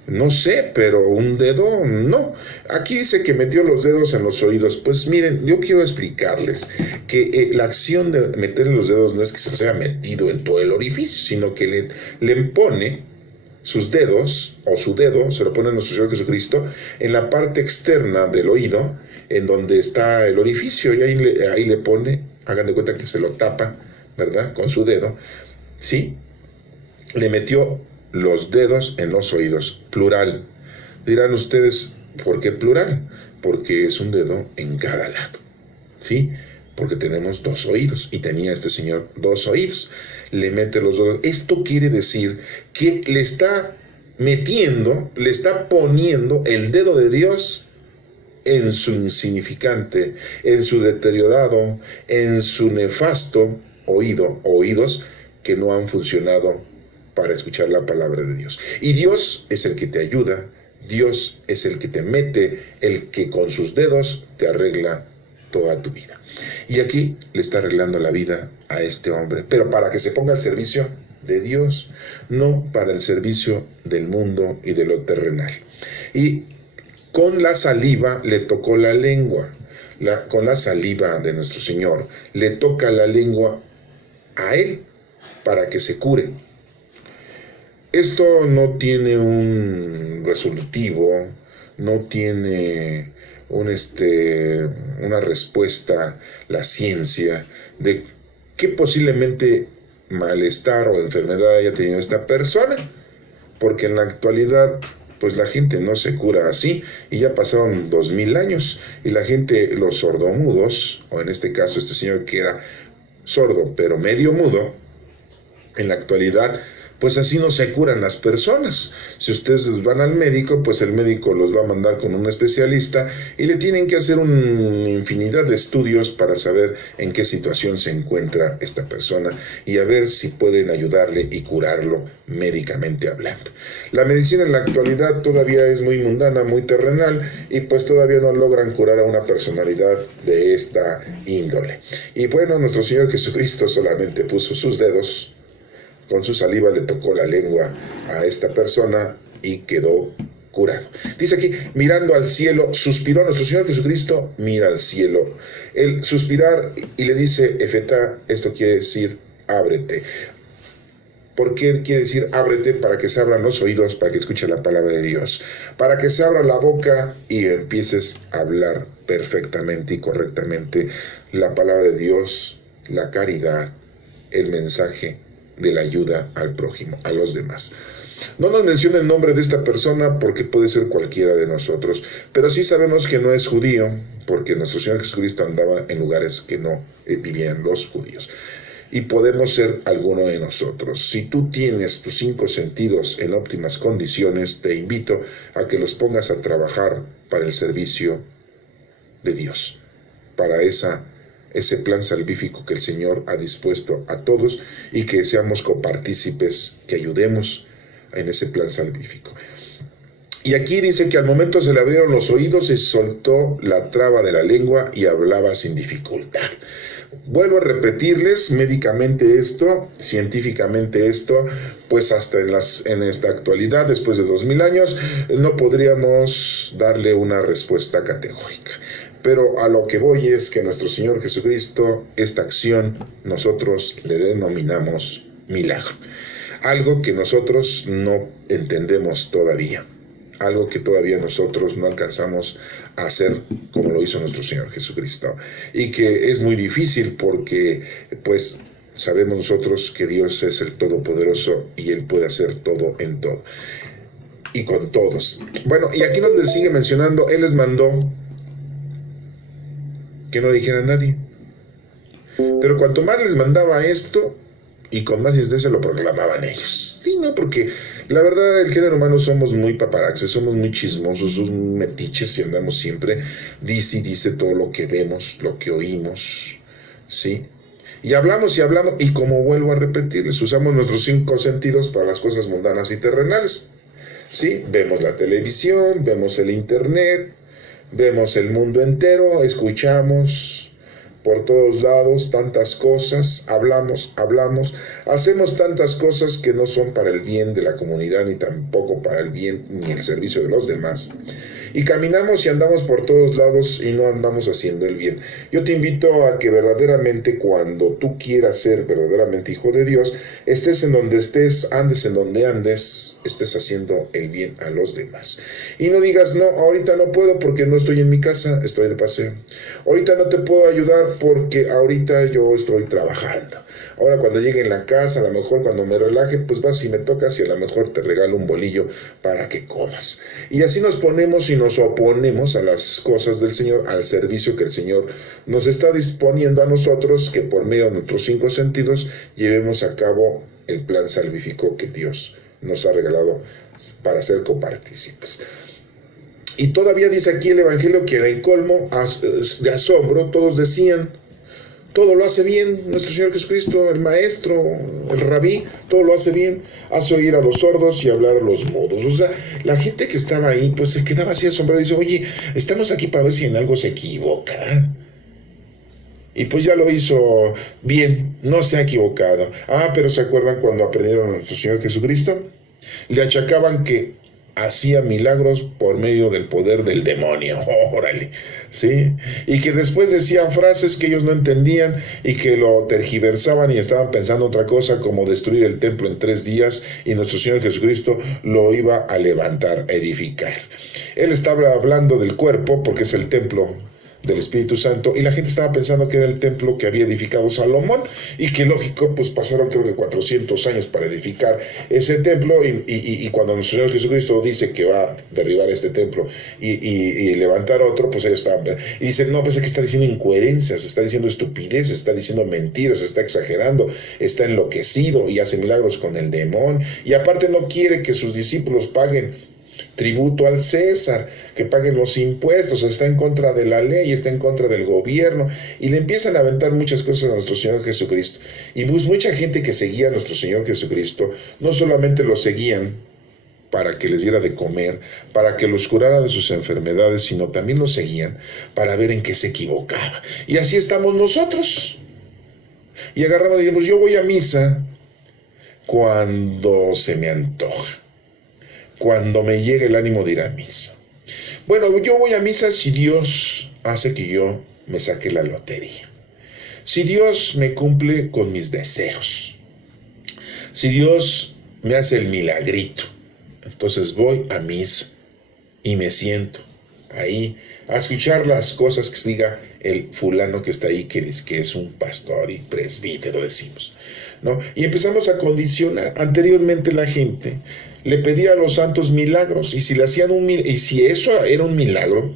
no sé, pero un dedo no. Aquí dice que metió los dedos en los oídos. Pues miren, yo quiero explicarles que la acción de meter los dedos no es que se los haya metido en todo el orificio, sino que le pone sus dedos, o su dedo, se lo pone a nuestro Señor Jesucristo, en la parte externa del oído, en donde está el orificio, y ahí le pone, hagan de cuenta que se lo tapa, ¿verdad?, con su dedo, ¿sí? Le metió los dedos en los oídos, plural. Dirán ustedes, ¿por qué plural? Porque es un dedo en cada lado, ¿sí? Porque tenemos dos oídos, y tenía este señor dos oídos. Le mete los dedos. Esto quiere decir que le está poniendo el dedo de Dios en su insignificante, en su deteriorado, en su nefasto oídos que no han funcionado para escuchar la palabra de Dios. Y Dios es el que te ayuda, Dios es el que te mete, el que con sus dedos te arregla toda tu vida. Y aquí le está arreglando la vida a este hombre, pero para que se ponga al servicio de Dios, no para el servicio del mundo y de lo terrenal. Y con la saliva le tocó la lengua, con la saliva de nuestro Señor, le toca la lengua a él para que se cure. Esto no tiene un resolutivo, no tiene una respuesta, la ciencia, de qué posiblemente malestar o enfermedad haya tenido esta persona, porque en la actualidad pues la gente no se cura así, y ya pasaron 2000 años, y la gente, los sordomudos, o en este caso este señor que era sordo pero medio mudo, en la actualidad pues así no se curan las personas. Si ustedes van al médico, pues el médico los va a mandar con un especialista y le tienen que hacer una infinidad de estudios para saber en qué situación se encuentra esta persona y a ver si pueden ayudarle y curarlo médicamente hablando. La medicina en la actualidad todavía es muy mundana, muy terrenal, y pues todavía no logran curar a una personalidad de esta índole. Y bueno, nuestro Señor Jesucristo solamente puso sus dedos, con su saliva le tocó la lengua a esta persona y quedó curado. Dice aquí, mirando al cielo, suspiró. Nuestro Señor Jesucristo mira al cielo. El suspirar y le dice, Efetá, esto quiere decir, ábrete. ¿Por qué quiere decir ábrete? Para que se abran los oídos, para que escuche la palabra de Dios, para que se abra la boca y empieces a hablar perfectamente y correctamente la palabra de Dios, la caridad, el mensaje de la ayuda al prójimo, a los demás. No nos menciona el nombre de esta persona porque puede ser cualquiera de nosotros, pero sí sabemos que no es judío, porque nuestro Señor Jesucristo andaba en lugares que no vivían los judíos. Y podemos ser alguno de nosotros. Si tú tienes tus 5 sentidos en óptimas condiciones, te invito a que los pongas a trabajar para el servicio de Dios, para ese plan salvífico que el Señor ha dispuesto a todos, y que seamos copartícipes, que ayudemos en ese plan salvífico. Y aquí dice que al momento se le abrieron los oídos y soltó la traba de la lengua y hablaba sin dificultad. Vuelvo a repetirles, médicamente esto, científicamente esto, pues hasta en esta actualidad, después de 2000 años, no podríamos darle una respuesta categórica. Pero a lo que voy es que nuestro Señor Jesucristo, esta acción, nosotros le denominamos milagro. Algo que nosotros no entendemos todavía. Algo que todavía nosotros no alcanzamos a hacer como lo hizo nuestro Señor Jesucristo. Y que es muy difícil porque, pues, sabemos nosotros que Dios es el Todopoderoso y Él puede hacer todo en todo. Y con todos. Bueno, y aquí nos sigue mencionando, Él les mandó que no dijera a nadie. Pero cuanto más les mandaba esto, y con más insistencia lo proclamaban ellos. Sí, ¿no? Porque la verdad, el género humano somos muy paparaxes, somos muy chismosos, somos metiches y andamos siempre dice todo lo que vemos, lo que oímos, ¿sí? Y hablamos, y como vuelvo a repetirles, usamos nuestros 5 sentidos para las cosas mundanas y terrenales, ¿sí? Vemos la televisión, vemos el internet, vemos el mundo entero, escuchamos por todos lados tantas cosas, hablamos, hacemos tantas cosas que no son para el bien de la comunidad, ni tampoco para el bien ni el servicio de los demás. Y caminamos y andamos por todos lados y no andamos haciendo el bien. Yo te invito a que verdaderamente, cuando tú quieras ser verdaderamente hijo de Dios, estés en donde estés, andes en donde andes, estés haciendo el bien a los demás. Y no digas, no, ahorita no puedo porque no estoy en mi casa, estoy de paseo. Ahorita no te puedo ayudar porque ahorita yo estoy trabajando. Ahora cuando llegue en la casa, a lo mejor cuando me relaje, pues vas y me tocas y a lo mejor te regalo un bolillo para que comas. Y así nos ponemos y nos oponemos a las cosas del Señor, al servicio que el Señor nos está disponiendo a nosotros, que por medio de nuestros 5 sentidos llevemos a cabo el plan salvífico que Dios nos ha regalado para ser copartícipes. Y todavía dice aquí el Evangelio que en colmo de asombro todos decían, todo lo hace bien nuestro Señor Jesucristo, el Maestro, el Rabí, todo lo hace bien, hace oír a los sordos y hablar a los mudos. O sea, la gente que estaba ahí, pues se quedaba así asombrada y dice, oye, estamos aquí para ver si en algo se equivoca. Y pues ya lo hizo bien, no se ha equivocado. Pero ¿se acuerdan cuando aprendieron a nuestro Señor Jesucristo? Le achacaban que hacía milagros por medio del poder del demonio, órale, ¿sí? Y que después decía frases que ellos no entendían y que lo tergiversaban y estaban pensando otra cosa, como destruir el templo en 3 días, y nuestro Señor Jesucristo lo iba a levantar, a edificar. Él estaba hablando del cuerpo porque es el templo del Espíritu Santo, y la gente estaba pensando que era el templo que había edificado Salomón, y que lógico, pues pasaron creo que 400 años para edificar ese templo, y cuando nuestro Señor Jesucristo dice que va a derribar este templo y levantar otro, pues ellos estaban, y dicen, no, pues es que está diciendo incoherencias, está diciendo estupideces, está diciendo mentiras, está exagerando, está enloquecido, y hace milagros con el demonio, y aparte no quiere que sus discípulos paguen tributo al César, que paguen los impuestos, está en contra de la ley, está en contra del gobierno, y le empiezan a aventar muchas cosas a nuestro Señor Jesucristo. Y pues mucha gente que seguía a nuestro Señor Jesucristo, no solamente lo seguían para que les diera de comer, para que los curara de sus enfermedades, sino también lo seguían para ver en qué se equivocaba. Y así estamos nosotros. Y agarramos y decimos, yo voy a misa cuando se me antoja, cuando me llegue el ánimo de ir a misa. Bueno, yo voy a misa si Dios hace que yo me saque la lotería, si Dios me cumple con mis deseos, si Dios me hace el milagrito. Entonces voy a misa y me siento ahí a escuchar las cosas que diga el fulano que está ahí, que es un pastor y presbítero, decimos, ¿no? Y empezamos a condicionar. Anteriormente la gente le pedía a los santos milagros, y si le hacían y si eso era un milagro,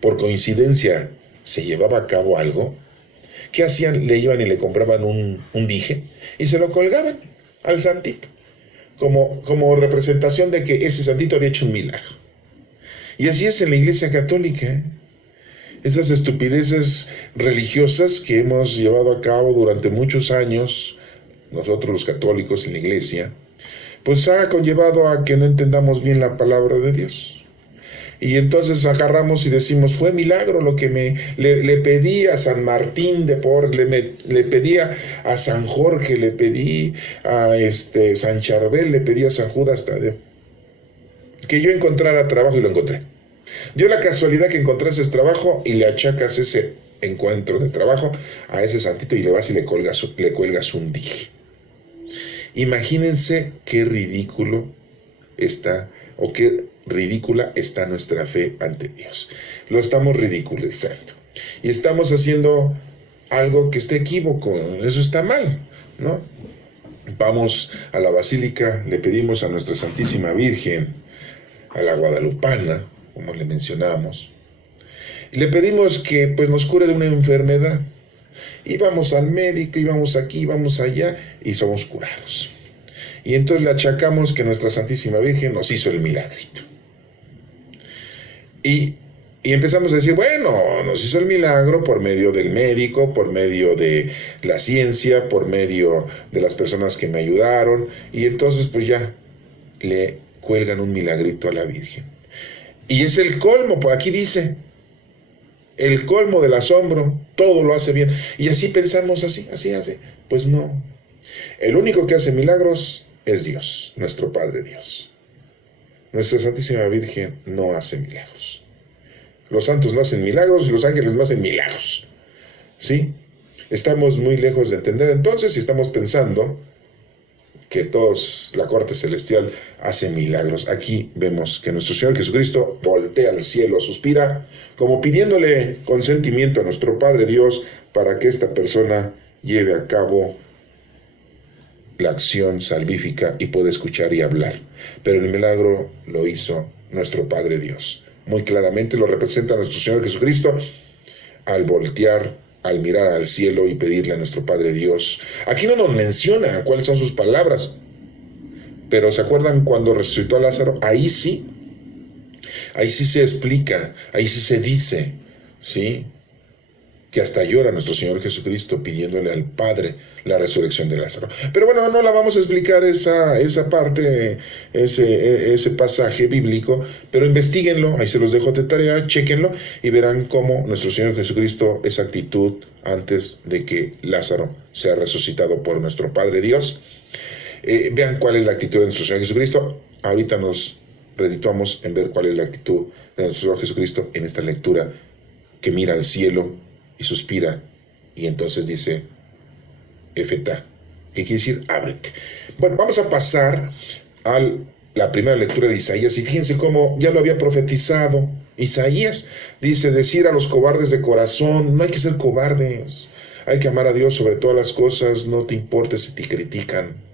por coincidencia se llevaba a cabo algo, ¿qué hacían? Le iban y le compraban un dije y se lo colgaban al santito, como representación de que ese santito había hecho un milagro. Y así es en la Iglesia Católica, ¿eh? Esas estupideces religiosas que hemos llevado a cabo durante muchos años, nosotros los católicos en la Iglesia, pues ha conllevado a que no entendamos bien la palabra de Dios. Y entonces agarramos y decimos, fue milagro lo que le pedí a San Martín de Porres, le pedí a San Jorge, le pedí a San Charbel, le pedí a San Judas Tadeo, que yo encontrara trabajo, y lo encontré. Dio la casualidad que encontraste ese trabajo y le achacas ese encuentro de trabajo a ese santito y le vas y le cuelgas un dije. Imagínense qué ridículo está, o qué ridícula está nuestra fe ante Dios. Lo estamos ridiculizando y estamos haciendo algo que está equívoco. Eso está mal, ¿no? Vamos a la basílica, le pedimos a nuestra Santísima Virgen, a la Guadalupana, como le mencionamos, y le pedimos que pues nos cure de una enfermedad, y vamos al médico, y vamos aquí, y vamos allá, y somos curados. Y entonces le achacamos que nuestra Santísima Virgen nos hizo el milagrito. Y empezamos a decir, bueno, nos hizo el milagro por medio del médico, por medio de la ciencia, por medio de las personas que me ayudaron, y entonces pues ya le cuelgan un milagrito a la Virgen. Y es el colmo, por aquí dice, el colmo del asombro, todo lo hace bien. Y así pensamos, así. Pues no. El único que hace milagros es Dios, nuestro Padre Dios. Nuestra Santísima Virgen no hace milagros. Los santos no hacen milagros y los ángeles no hacen milagros. ¿Sí? Estamos muy lejos de entender entonces y estamos pensando que todos, la corte celestial, hace milagros. Aquí vemos que nuestro Señor Jesucristo voltea al cielo, suspira, como pidiéndole consentimiento a nuestro Padre Dios para que esta persona lleve a cabo la acción salvífica y pueda escuchar y hablar. Pero el milagro lo hizo nuestro Padre Dios. Muy claramente lo representa nuestro Señor Jesucristo al voltear, al mirar al cielo y pedirle a nuestro Padre Dios. Aquí no nos menciona cuáles son sus palabras, pero ¿se acuerdan cuando resucitó a Lázaro? Ahí sí se explica, ahí sí se dice, ¿sí?, que hasta llora nuestro Señor Jesucristo pidiéndole al Padre la resurrección de Lázaro. Pero bueno, no la vamos a explicar esa parte, ese pasaje bíblico, pero investíguenlo, ahí se los dejo de tarea, chéquenlo y verán cómo nuestro Señor Jesucristo, esa actitud antes de que Lázaro sea resucitado por nuestro Padre Dios. Vean cuál es la actitud de nuestro Señor Jesucristo. Ahorita nos redituamos en ver cuál es la actitud de nuestro Señor Jesucristo en esta lectura, que mira al cielo y suspira, y entonces dice, Efetá, que quiere decir, ábrete. Bueno, vamos a pasar a la primera lectura de Isaías, y fíjense cómo ya lo había profetizado Isaías. Dice, decir a los cobardes de corazón, no hay que ser cobardes, hay que amar a Dios sobre todas las cosas, no te importe si te critican,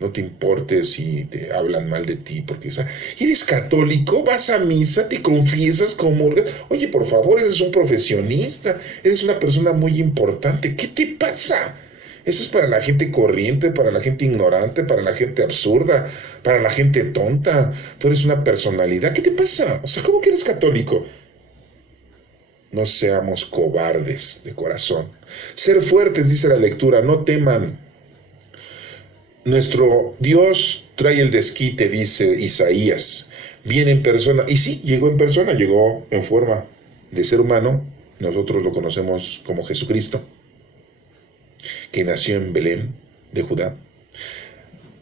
no te importe si te hablan mal de ti, porque eres católico, vas a misa, te confiesas, comulgas. Oye, por favor, eres un profesionista, eres una persona muy importante. ¿Qué te pasa? Eso es para la gente corriente, para la gente ignorante, para la gente absurda, para la gente tonta. Tú eres una personalidad. ¿Qué te pasa? O sea, ¿cómo que eres católico? No seamos cobardes de corazón. Ser fuertes, dice la lectura, no teman. Nuestro Dios trae el desquite, dice Isaías. Viene en persona. Y sí, llegó en persona, llegó en forma de ser humano. Nosotros lo conocemos como Jesucristo, que nació en Belén de Judá.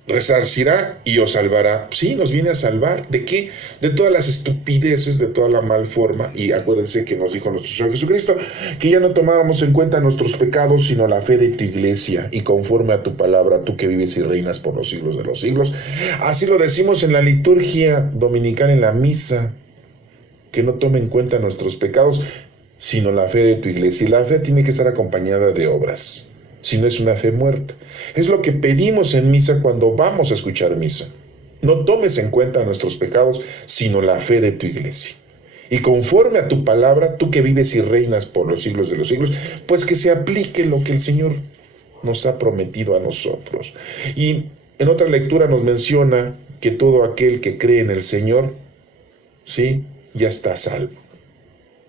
Resarcirá y os salvará. Sí, nos viene a salvar. ¿De qué? De todas las estupideces, de toda la mal forma. Y acuérdense que nos dijo nuestro Señor Jesucristo que ya no tomáramos en cuenta nuestros pecados, sino la fe de tu iglesia, y conforme a tu palabra, tú que vives y reinas por los siglos de los siglos. Así lo decimos en la liturgia dominical, en la misa. que no tome en cuenta nuestros pecados, sino la fe de tu iglesia. Y la fe tiene que estar acompañada de obras, si no es una fe muerta. Es lo que pedimos en misa cuando vamos a escuchar misa. No tomes en cuenta nuestros pecados, sino la fe de tu iglesia. Y conforme a tu palabra, tú que vives y reinas por los siglos de los siglos, pues que se aplique lo que el Señor nos ha prometido a nosotros. Y en otra lectura nos menciona que todo aquel que cree en el Señor, ¿sí?, ya está salvo.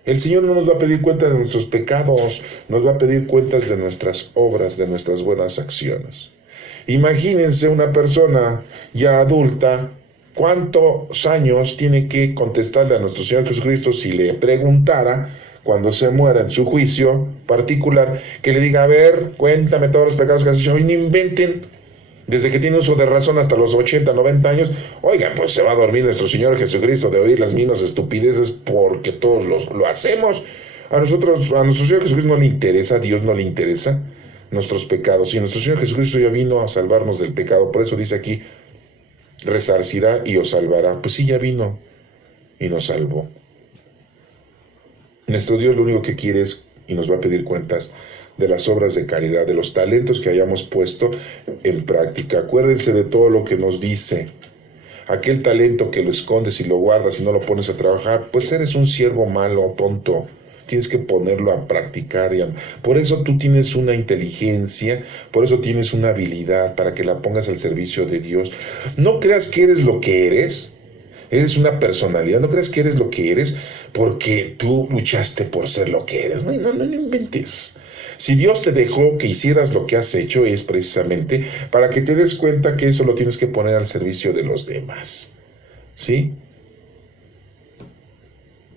El Señor no nos va a pedir cuentas de nuestros pecados, nos va a pedir cuentas de nuestras obras, de nuestras buenas acciones. Imagínense una persona ya adulta, ¿cuántos años tiene que contestarle a nuestro Señor Jesucristo si le preguntara, cuando se muera en su juicio particular, que le diga, a ver, cuéntame todos los pecados que has hecho? Y no inventen, desde que tiene uso de razón hasta los 80, 90 años, oigan, pues se va a dormir nuestro Señor Jesucristo de oír las mismas estupideces porque todos lo hacemos. A nuestro Señor Jesucristo no le interesa, a Dios no le interesa nuestros pecados. Y nuestro Señor Jesucristo ya vino a salvarnos del pecado. Por eso dice aquí, resarcirá y os salvará. Pues sí, ya vino y nos salvó. Nuestro Dios lo único que quiere es, y nos va a pedir cuentas de las obras de caridad, de los talentos que hayamos puesto en práctica. Acuérdense de todo lo que nos dice. Aquel talento que lo escondes y lo guardas y no lo pones a trabajar, pues eres un siervo malo, tonto. Tienes que ponerlo a practicar. Por eso tú tienes una inteligencia, por eso tienes una habilidad para que la pongas al servicio de Dios. No creas que eres lo que eres. Eres una personalidad. No creas que eres lo que eres porque tú luchaste por ser lo que eres. No inventes. Si Dios te dejó que hicieras lo que has hecho, es precisamente para que te des cuenta que eso lo tienes que poner al servicio de los demás. ¿Sí?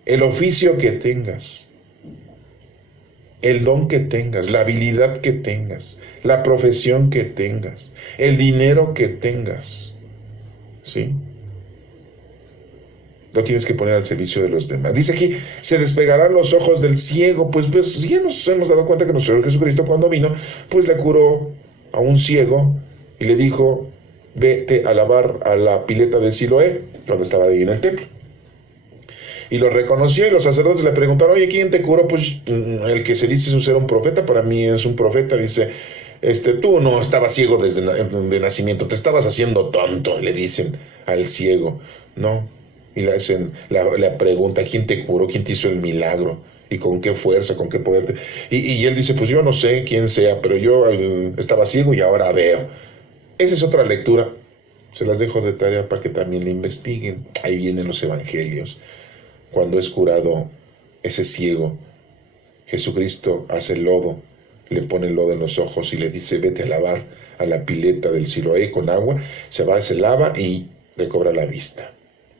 El oficio que tengas, el don que tengas, la habilidad que tengas, la profesión que tengas, el dinero que tengas, ¿sí?, lo tienes que poner al servicio de los demás. Dice aquí, se despegarán los ojos del ciego. Pues ya nos hemos dado cuenta que nuestro Señor Jesucristo, cuando vino, pues le curó a un ciego y le dijo, vete a lavar a la pileta de Siloé, cuando estaba ahí en el templo. Y lo reconoció, y los sacerdotes le preguntaron, oye, ¿quién te curó? Pues el que se dice ser un profeta, para mí es un profeta. Dice, tú no estabas ciego desde de nacimiento, te estabas haciendo tonto, le dicen al ciego. No. Y le hacen la pregunta, ¿quién te curó? ¿Quién te hizo el milagro? ¿Y con qué fuerza? ¿Con qué poder? Y él dice, pues yo no sé quién sea, pero yo estaba ciego y ahora veo. Esa es otra lectura. Se las dejo de tarea para que también la investiguen. Ahí vienen los evangelios. Cuando es curado ese ciego, Jesucristo hace lodo, le pone el lodo en los ojos y le dice, vete a lavar a la pileta del Siloé con agua. Se va, se lava y recobra la vista.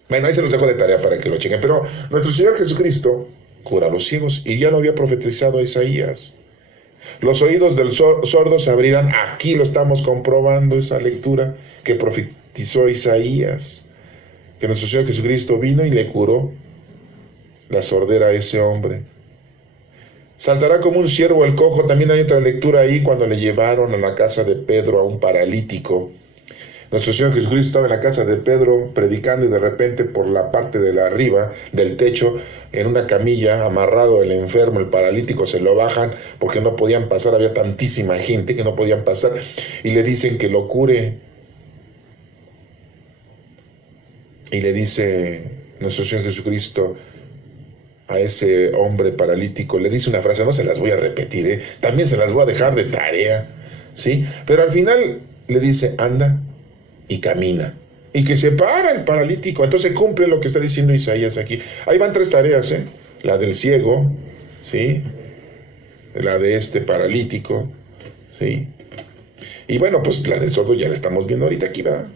Bueno, ahí se los dejo de tarea para que lo chequen. Pero nuestro Señor Jesucristo cura a los ciegos y ya lo había profetizado Isaías. Los oídos del sordo se abrirán. Aquí lo estamos comprobando, esa lectura que profetizó Isaías. Que nuestro Señor Jesucristo vino y le curó la sordera a ese hombre. Saltará como un ciervo el cojo. También hay otra lectura ahí cuando le llevaron a la casa de Pedro a un paralítico. Nuestro Señor Jesucristo estaba en la casa de Pedro predicando y de repente por la parte de la arriba del techo, en una camilla, amarrado el enfermo, el paralítico, se lo bajan porque no podían pasar, había tantísima gente que no podían pasar y le dicen que lo cure. Y le dice nuestro Señor Jesucristo a ese hombre paralítico, le dice una frase, no se las voy a repetir, también se las voy a dejar de tarea, ¿sí? Pero al final le dice, anda y camina, y que se para el paralítico. Entonces cumple lo que está diciendo Isaías aquí. Ahí van 3 tareas, la del ciego, ¿sí?, la de este paralítico, ¿sí?, y bueno, pues la del sordo ya la estamos viendo ahorita aquí, ¿verdad?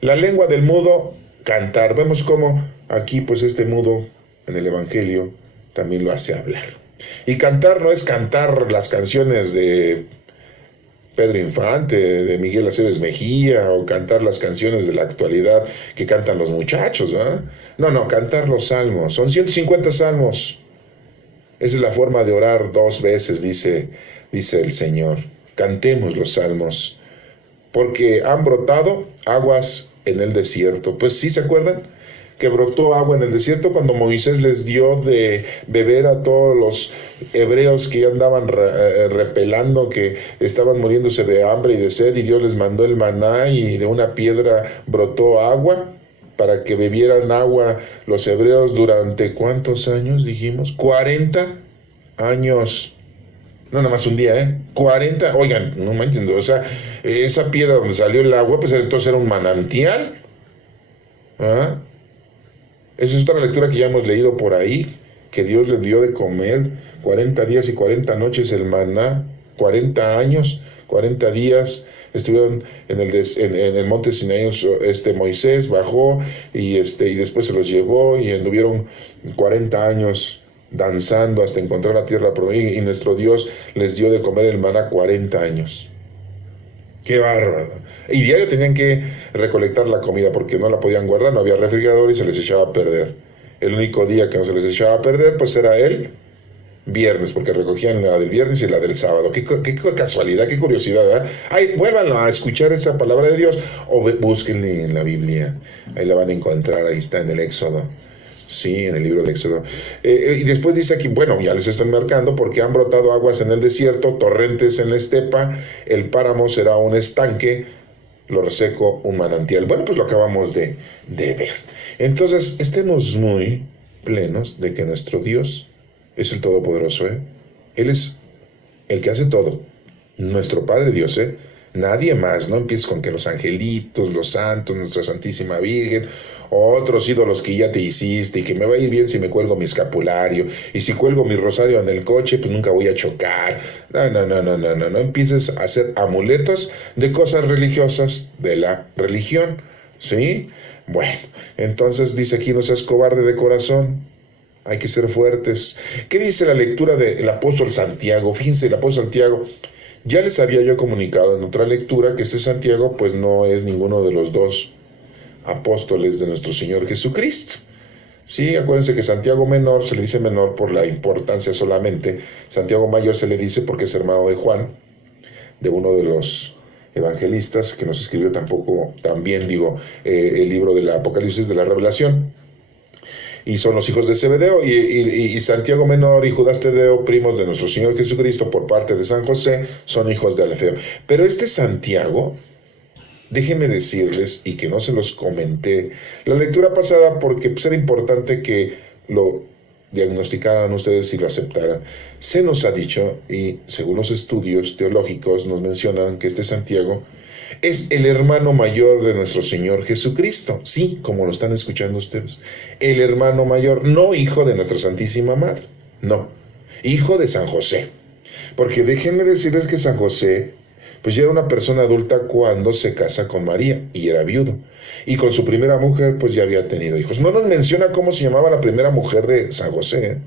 La lengua del mudo, cantar. Vemos cómo aquí pues este mudo en el Evangelio también lo hace hablar. Y cantar no es cantar las canciones de Pedro Infante, de Miguel Aceves Mejía, o cantar las canciones de la actualidad que cantan los muchachos, ¿eh? No, cantar los salmos. Son 150 salmos. Esa es la forma de orar 2 veces, dice el Señor. Cantemos los salmos, porque han brotado aguas en el desierto. Pues sí, ¿se acuerdan? que brotó agua en el desierto cuando Moisés les dio de beber a todos los hebreos que ya andaban repelando, que estaban muriéndose de hambre y de sed, y Dios les mandó el maná y de una piedra brotó agua para que bebieran agua los hebreos durante ¿cuántos años dijimos? 40 años. No, nada más un día, 40, oigan, no me entiendo, o sea, esa piedra donde salió el agua, pues entonces era un manantial. ¿Ah? Esa es otra lectura que ya hemos leído por ahí, que Dios les dio de comer 40 días y 40 noches el maná, 40 años, 40 días estuvieron en el monte Sinaí. Moisés bajó y después se los llevó y anduvieron 40 años danzando hasta encontrar la tierra prometida, y nuestro Dios les dio de comer el maná 40 años. ¡Qué bárbaro! Y diario tenían que recolectar la comida porque no la podían guardar, no había refrigerador y se les echaba a perder. El único día que no se les echaba a perder pues era el viernes, porque recogían la del viernes y la del sábado. Qué casualidad, qué curiosidad, ¿verdad? Ay, vuelvan a escuchar esa palabra de Dios o búsquenle en la Biblia, ahí la van a encontrar, ahí está en el Éxodo. Sí, en el libro de Éxodo. Y después dice aquí, bueno, ya les estoy marcando, porque han brotado aguas en el desierto, torrentes en la estepa, el páramo será un estanque, lo reseco un manantial. Bueno, pues lo acabamos de ver. Entonces, estemos muy plenos de que nuestro Dios es el Todopoderoso, ¿eh? Él es el que hace todo. Nuestro Padre Dios, ¿eh? Nadie más. No empieces con que los angelitos, los santos, nuestra Santísima Virgen, otros ídolos que ya te hiciste, y que me va a ir bien si me cuelgo mi escapulario, y si cuelgo mi rosario en el coche, pues nunca voy a chocar. No empieces a hacer amuletos de cosas religiosas de la religión, ¿sí? Bueno, entonces dice aquí, no seas cobarde de corazón, hay que ser fuertes. ¿Qué dice la lectura del apóstol Santiago? Fíjense, el apóstol Santiago, ya les había yo comunicado en otra lectura que Santiago pues no es ninguno de los dos apóstoles de nuestro Señor Jesucristo. Sí, acuérdense que Santiago menor se le dice menor por la importancia solamente. Santiago mayor se le dice porque es hermano de Juan, de uno de los evangelistas que nos escribió también el libro del Apocalipsis, de la Revelación. Y son los hijos de Zebedeo, y Santiago menor y Judas Tadeo, primos de nuestro Señor Jesucristo por parte de San José, son hijos de Alfeo. Pero Santiago, déjenme decirles, y que no se los comenté la lectura pasada porque pues era importante que lo diagnosticaran ustedes y lo aceptaran. Se nos ha dicho, y según los estudios teológicos nos mencionan, que Santiago es el hermano mayor de nuestro Señor Jesucristo. Sí, como lo están escuchando ustedes. El hermano mayor, no hijo de nuestra Santísima Madre, no, hijo de San José. Porque déjenme decirles que San José pues ya era una persona adulta cuando se casa con María, y era viudo. Y con su primera mujer pues ya había tenido hijos. No nos menciona cómo se llamaba la primera mujer de San José,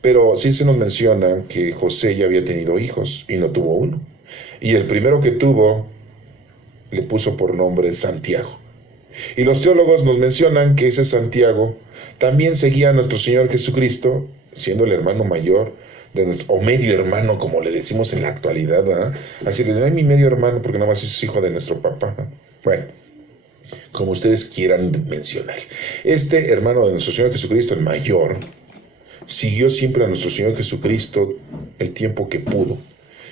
pero sí se nos menciona que José ya había tenido hijos y no tuvo uno. Y el primero que tuvo le puso por nombre Santiago. Y los teólogos nos mencionan que ese Santiago también seguía a nuestro Señor Jesucristo, siendo el hermano mayor o medio hermano, como le decimos en la actualidad, ¿verdad? Así le dicen, ay, mi medio hermano, porque nada más es hijo de nuestro papá. Bueno, como ustedes quieran mencionar. Hermano de nuestro Señor Jesucristo, el mayor, siguió siempre a nuestro Señor Jesucristo el tiempo que pudo,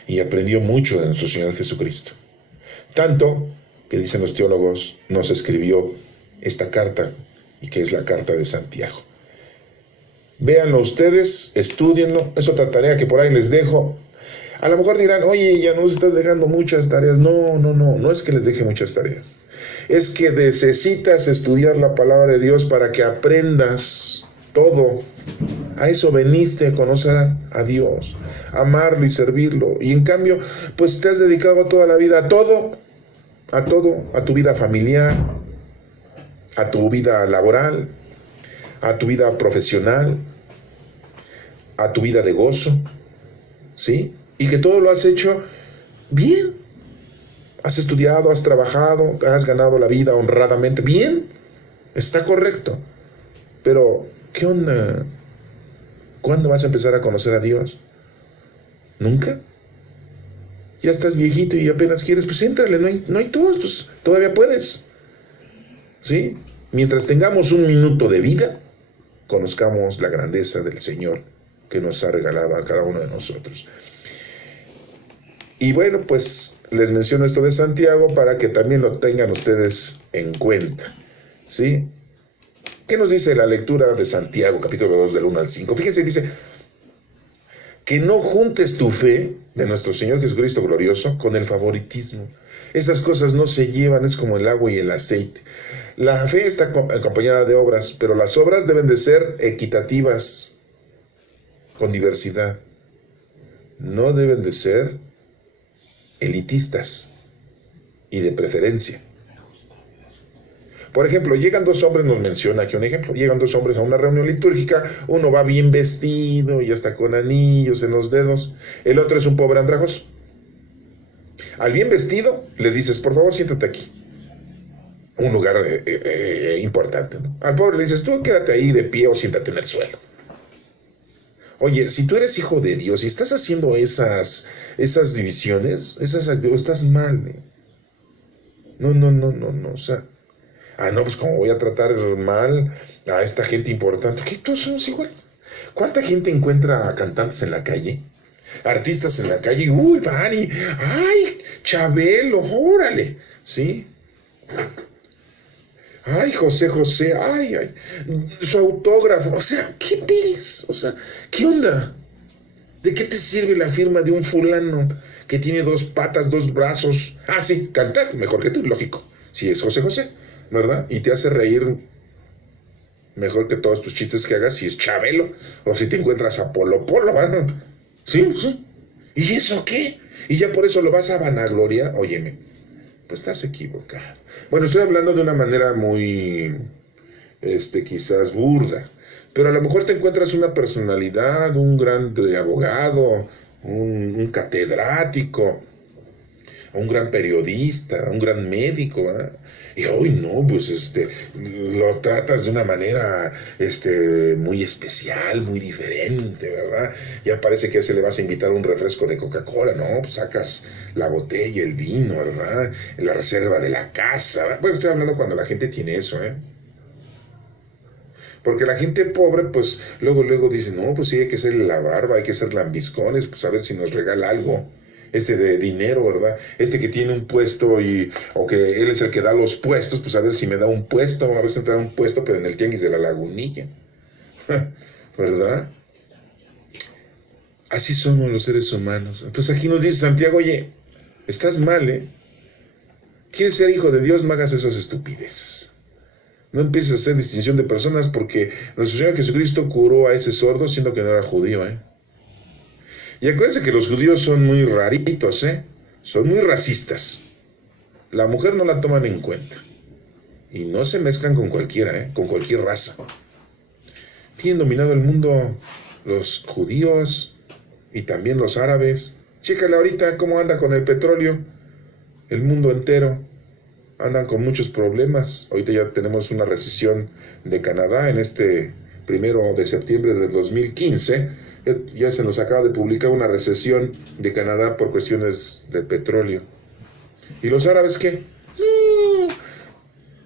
y aprendió mucho de nuestro Señor Jesucristo. Tanto que, dicen los teólogos, nos escribió esta carta, y que es la carta de Santiago. Véanlo ustedes, estúdienlo, es otra tarea que por ahí les dejo. A lo mejor dirán, oye, ya nos estás dejando muchas tareas. No es que les deje muchas tareas. Es que necesitas estudiar la palabra de Dios para que aprendas todo. A eso veniste, a conocer a Dios, amarlo y servirlo. Y en cambio, pues te has dedicado toda la vida a todo, a tu vida familiar, a tu vida laboral, a tu vida profesional, a tu vida de gozo, ¿sí? Y que todo lo has hecho bien. Has estudiado, has trabajado, has ganado la vida honradamente. Bien, está correcto. Pero, ¿qué onda? ¿Cuándo vas a empezar a conocer a Dios? ¿Nunca? Ya estás viejito y apenas quieres, pues éntrale, no hay tos, pues todavía puedes. ¿Sí? mientras tengamos un minuto de vida, conozcamos la grandeza del Señor que nos ha regalado a cada uno de nosotros. Y bueno, pues les menciono esto de Santiago para que también lo tengan ustedes en cuenta, ¿sí? ¿Qué nos dice la lectura de Santiago, capítulo 2, del 1 al 5? Fíjense, dice que no juntes tu fe de nuestro Señor Jesucristo glorioso con el favoritismo. Esas cosas no se llevan, es como el agua y el aceite. La fe está acompañada de obras, pero las obras deben de ser equitativas, con diversidad. No deben de ser elitistas y de preferencia. Por ejemplo, llegan dos hombres, nos menciona aquí un ejemplo, llegan dos hombres a una reunión litúrgica, uno va bien vestido y hasta con anillos en los dedos, el otro es un pobre andrajoso. Al bien vestido le dices, por favor, siéntate aquí, un lugar importante, ¿no? Al pobre le dices, tú quédate ahí de pie o siéntate en el suelo. Oye, si tú eres hijo de Dios y estás haciendo esas divisiones, estás mal, ¿eh? No, o sea, no, pues cómo voy a tratar mal a esta gente importante, que todos somos iguales. ¿Cuánta gente encuentra cantantes en la calle? Artistas en la calle, uy, van y, ay, Chabelo, órale, ¿sí? Ay, José, ay, su autógrafo, o sea, ¿qué ves? O sea, ¿qué onda? ¿De qué te sirve la firma de un fulano que tiene 2 patas, 2 brazos? Ah, sí, cantar, mejor que tú, lógico. Si es José, ¿verdad? Y te hace reír mejor que todos tus chistes que hagas si es Chabelo, o si te encuentras a Polo, ¿verdad? Sí. ¿Y eso qué? Y ya por eso lo vas a vanagloriar, óyeme, pues estás equivocado. Bueno, estoy hablando de una manera muy, quizás burda, pero a lo mejor te encuentras una personalidad, un gran abogado, un catedrático, un gran periodista, un gran médico, ¿eh? Y hoy no, pues lo tratas de una manera muy especial, muy diferente, ¿verdad? Ya parece que se le vas a invitar un refresco de Coca-Cola, ¿no? Pues sacas la botella, el vino, ¿verdad? La reserva de la casa, ¿verdad? Bueno, estoy hablando cuando la gente tiene eso, ¿eh? Porque la gente pobre, pues, luego dice, no, pues sí, hay que hacerle la barba, hay que ser lambiscones, pues a ver si nos regala algo. De dinero, ¿verdad? Que tiene un puesto o que él es el que da los puestos, pues a ver si me da un puesto, a ver si me da un puesto, pero en el tianguis de la Lagunilla. ¿Verdad? Así somos los seres humanos. Entonces aquí nos dice Santiago, oye, estás mal, ¿eh? ¿Quieres ser hijo de Dios? No hagas esas estupideces. No empieces a hacer distinción de personas porque nuestro Señor Jesucristo curó a ese sordo siendo que no era judío, ¿eh? Y acuérdense que los judíos son muy raritos, ¿eh? Son muy racistas. La mujer no la toman en cuenta. Y no se mezclan con cualquiera, ¿eh? Con cualquier raza. Tienen dominado el mundo los judíos y también los árabes. Chécale ahorita cómo anda con el petróleo. El mundo entero. Andan con muchos problemas. Ahorita ya tenemos una recesión de Canadá en 1 de septiembre del 2015. Ya se nos acaba de publicar una recesión de Canadá por cuestiones de petróleo. ¿Y los árabes qué? No.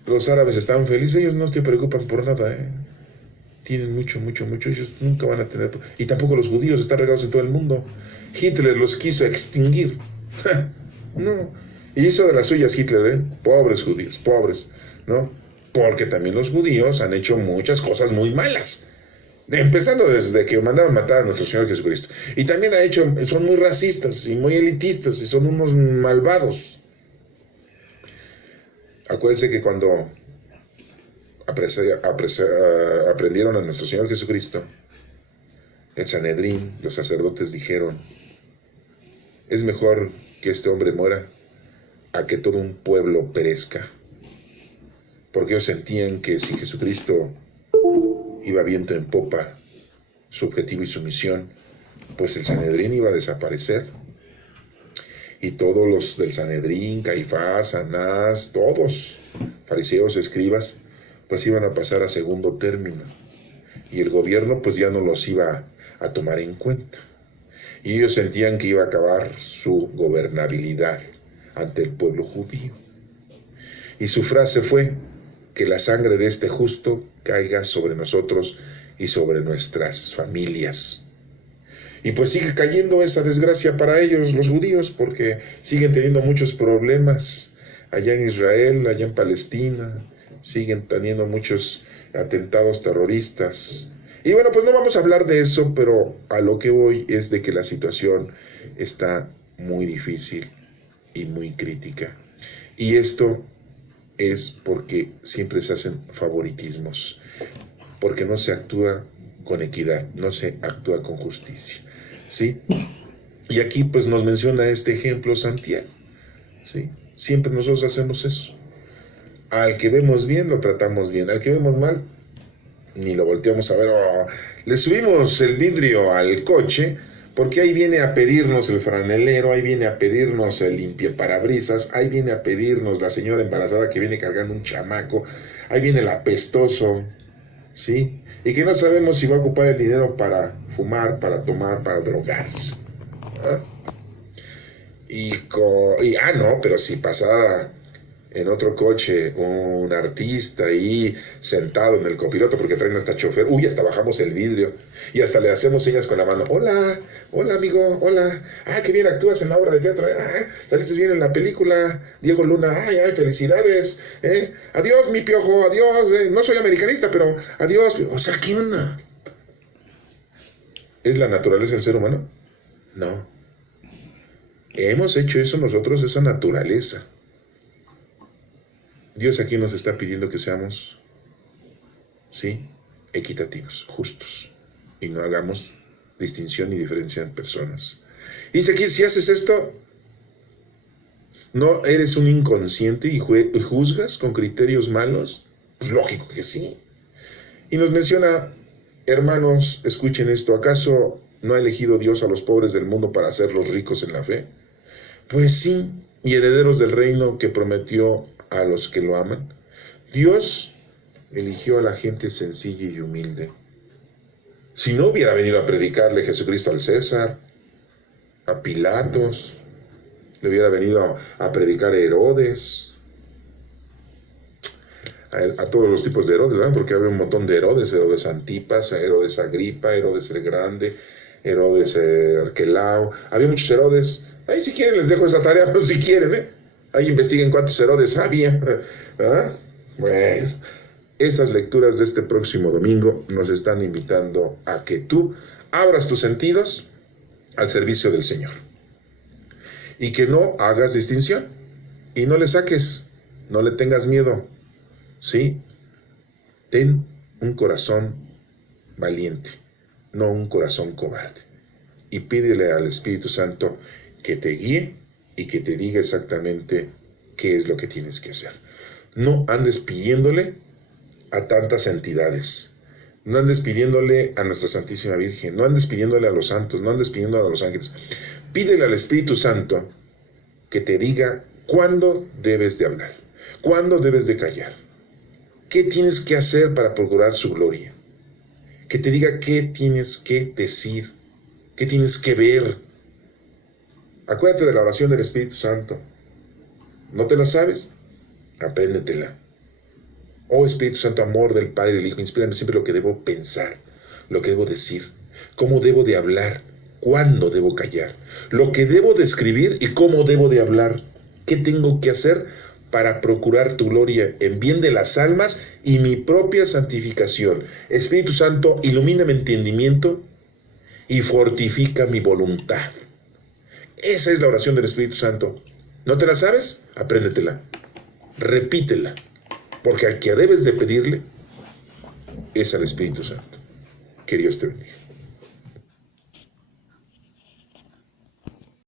Los árabes están felices, ellos no se preocupan por nada, ¿eh? Tienen mucho, ellos nunca van a tener... Y tampoco los judíos están regados en todo el mundo. Hitler los quiso extinguir. No. Y hizo de las suyas Hitler, ¿eh? Pobres judíos, pobres, ¿no? Porque también los judíos han hecho muchas cosas muy malas. Empezando desde que mandaron matar a nuestro Señor Jesucristo. Y también son muy racistas y muy elitistas y son unos malvados. Acuérdense que cuando aprendieron a nuestro Señor Jesucristo, el Sanedrín, los sacerdotes dijeron, es mejor que este hombre muera a que todo un pueblo perezca. Porque ellos sentían que si Jesucristo iba viento en popa, su objetivo y su misión, pues el Sanedrín iba a desaparecer. Y todos los del Sanedrín, Caifás, Anás, todos, fariseos, escribas, pues iban a pasar a segundo término. Y el gobierno pues ya no los iba a tomar en cuenta. Y ellos sentían que iba a acabar su gobernabilidad ante el pueblo judío. Y su frase fue, que la sangre de este justo caiga sobre nosotros y sobre nuestras familias. Y pues sigue cayendo esa desgracia para ellos, los judíos, porque siguen teniendo muchos problemas allá en Israel, allá en Palestina, siguen teniendo muchos atentados terroristas. Y bueno, pues no vamos a hablar de eso, pero a lo que voy es de que la situación está muy difícil y muy crítica. Y esto es porque siempre se hacen favoritismos, porque no se actúa con equidad, no se actúa con justicia, ¿sí? Y aquí pues nos menciona este ejemplo Santiago, ¿sí? Siempre nosotros hacemos eso. Al que vemos bien lo tratamos bien, al que vemos mal ni lo volteamos a ver. Oh, le subimos el vidrio al coche porque ahí viene a pedirnos el franelero, ahí viene a pedirnos el limpiaparabrisas, ahí viene a pedirnos la señora embarazada que viene cargando un chamaco, ahí viene el apestoso, ¿sí? Y que no sabemos si va a ocupar el dinero para fumar, para tomar, para drogarse. ¿Ah? No, pero si pasara en otro coche un artista ahí sentado en el copiloto, porque traen hasta chofer, hasta bajamos el vidrio y hasta le hacemos señas con la mano. Hola amigo, hola, qué bien actúas en la obra de teatro, saliste bien en la película, Diego Luna, felicidades, adiós mi piojo, adiós, no soy americanista, pero adiós. O sea, ¿qué onda? ¿Es la naturaleza del ser humano? No. Hemos hecho eso nosotros, esa naturaleza. Dios aquí nos está pidiendo que seamos, ¿sí?, equitativos, justos, y no hagamos distinción ni diferencia en personas. Dice aquí, si haces esto, ¿no eres un inconsciente y juzgas con criterios malos? Pues lógico que sí. Y nos menciona, hermanos, escuchen esto, ¿acaso no ha elegido Dios a los pobres del mundo para hacerlos ricos en la fe? Pues sí, y herederos del reino que prometió a los que lo aman. Dios eligió a la gente sencilla y humilde. Si no hubiera venido a predicarle Jesucristo al César, a Pilatos, le hubiera venido a predicar a Herodes, a todos los tipos de Herodes, ¿verdad? Porque había un montón de Herodes, Herodes Antipas, Herodes Agripa, Herodes el Grande, Herodes Arquelao, había muchos Herodes. Ahí si quieren les dejo esa tarea, pero si quieren, ahí investiguen cuántos Herodes había. ¿Ah? Bueno, esas lecturas de este próximo domingo nos están invitando a que tú abras tus sentidos al servicio del Señor. Y que no hagas distinción. Y no le saques, no le tengas miedo. ¿Sí? Ten un corazón valiente, no un corazón cobarde. Y pídele al Espíritu Santo que te guíe y que te diga exactamente qué es lo que tienes que hacer. No andes pidiéndole a tantas entidades, no andes pidiéndole a nuestra Santísima Virgen, no andes pidiéndole a los santos, no andes pidiéndole a los ángeles. Pídele al Espíritu Santo que te diga cuándo debes de hablar, cuándo debes de callar, qué tienes que hacer para procurar su gloria, que te diga qué tienes que decir, qué tienes que ver. Acuérdate de la oración del Espíritu Santo. ¿No te la sabes? Apréndetela. Oh Espíritu Santo, amor del Padre y del Hijo, inspírame siempre lo que debo pensar, lo que debo decir, cómo debo de hablar, cuándo debo callar, lo que debo de escribir y cómo debo de hablar, qué tengo que hacer para procurar tu gloria en bien de las almas y mi propia santificación. Espíritu Santo, ilumina mi entendimiento y fortifica mi voluntad. Esa es la oración del Espíritu Santo. ¿No te la sabes? Apréndetela. Repítela. Porque al que debes de pedirle es al Espíritu Santo. Que Dios te bendiga.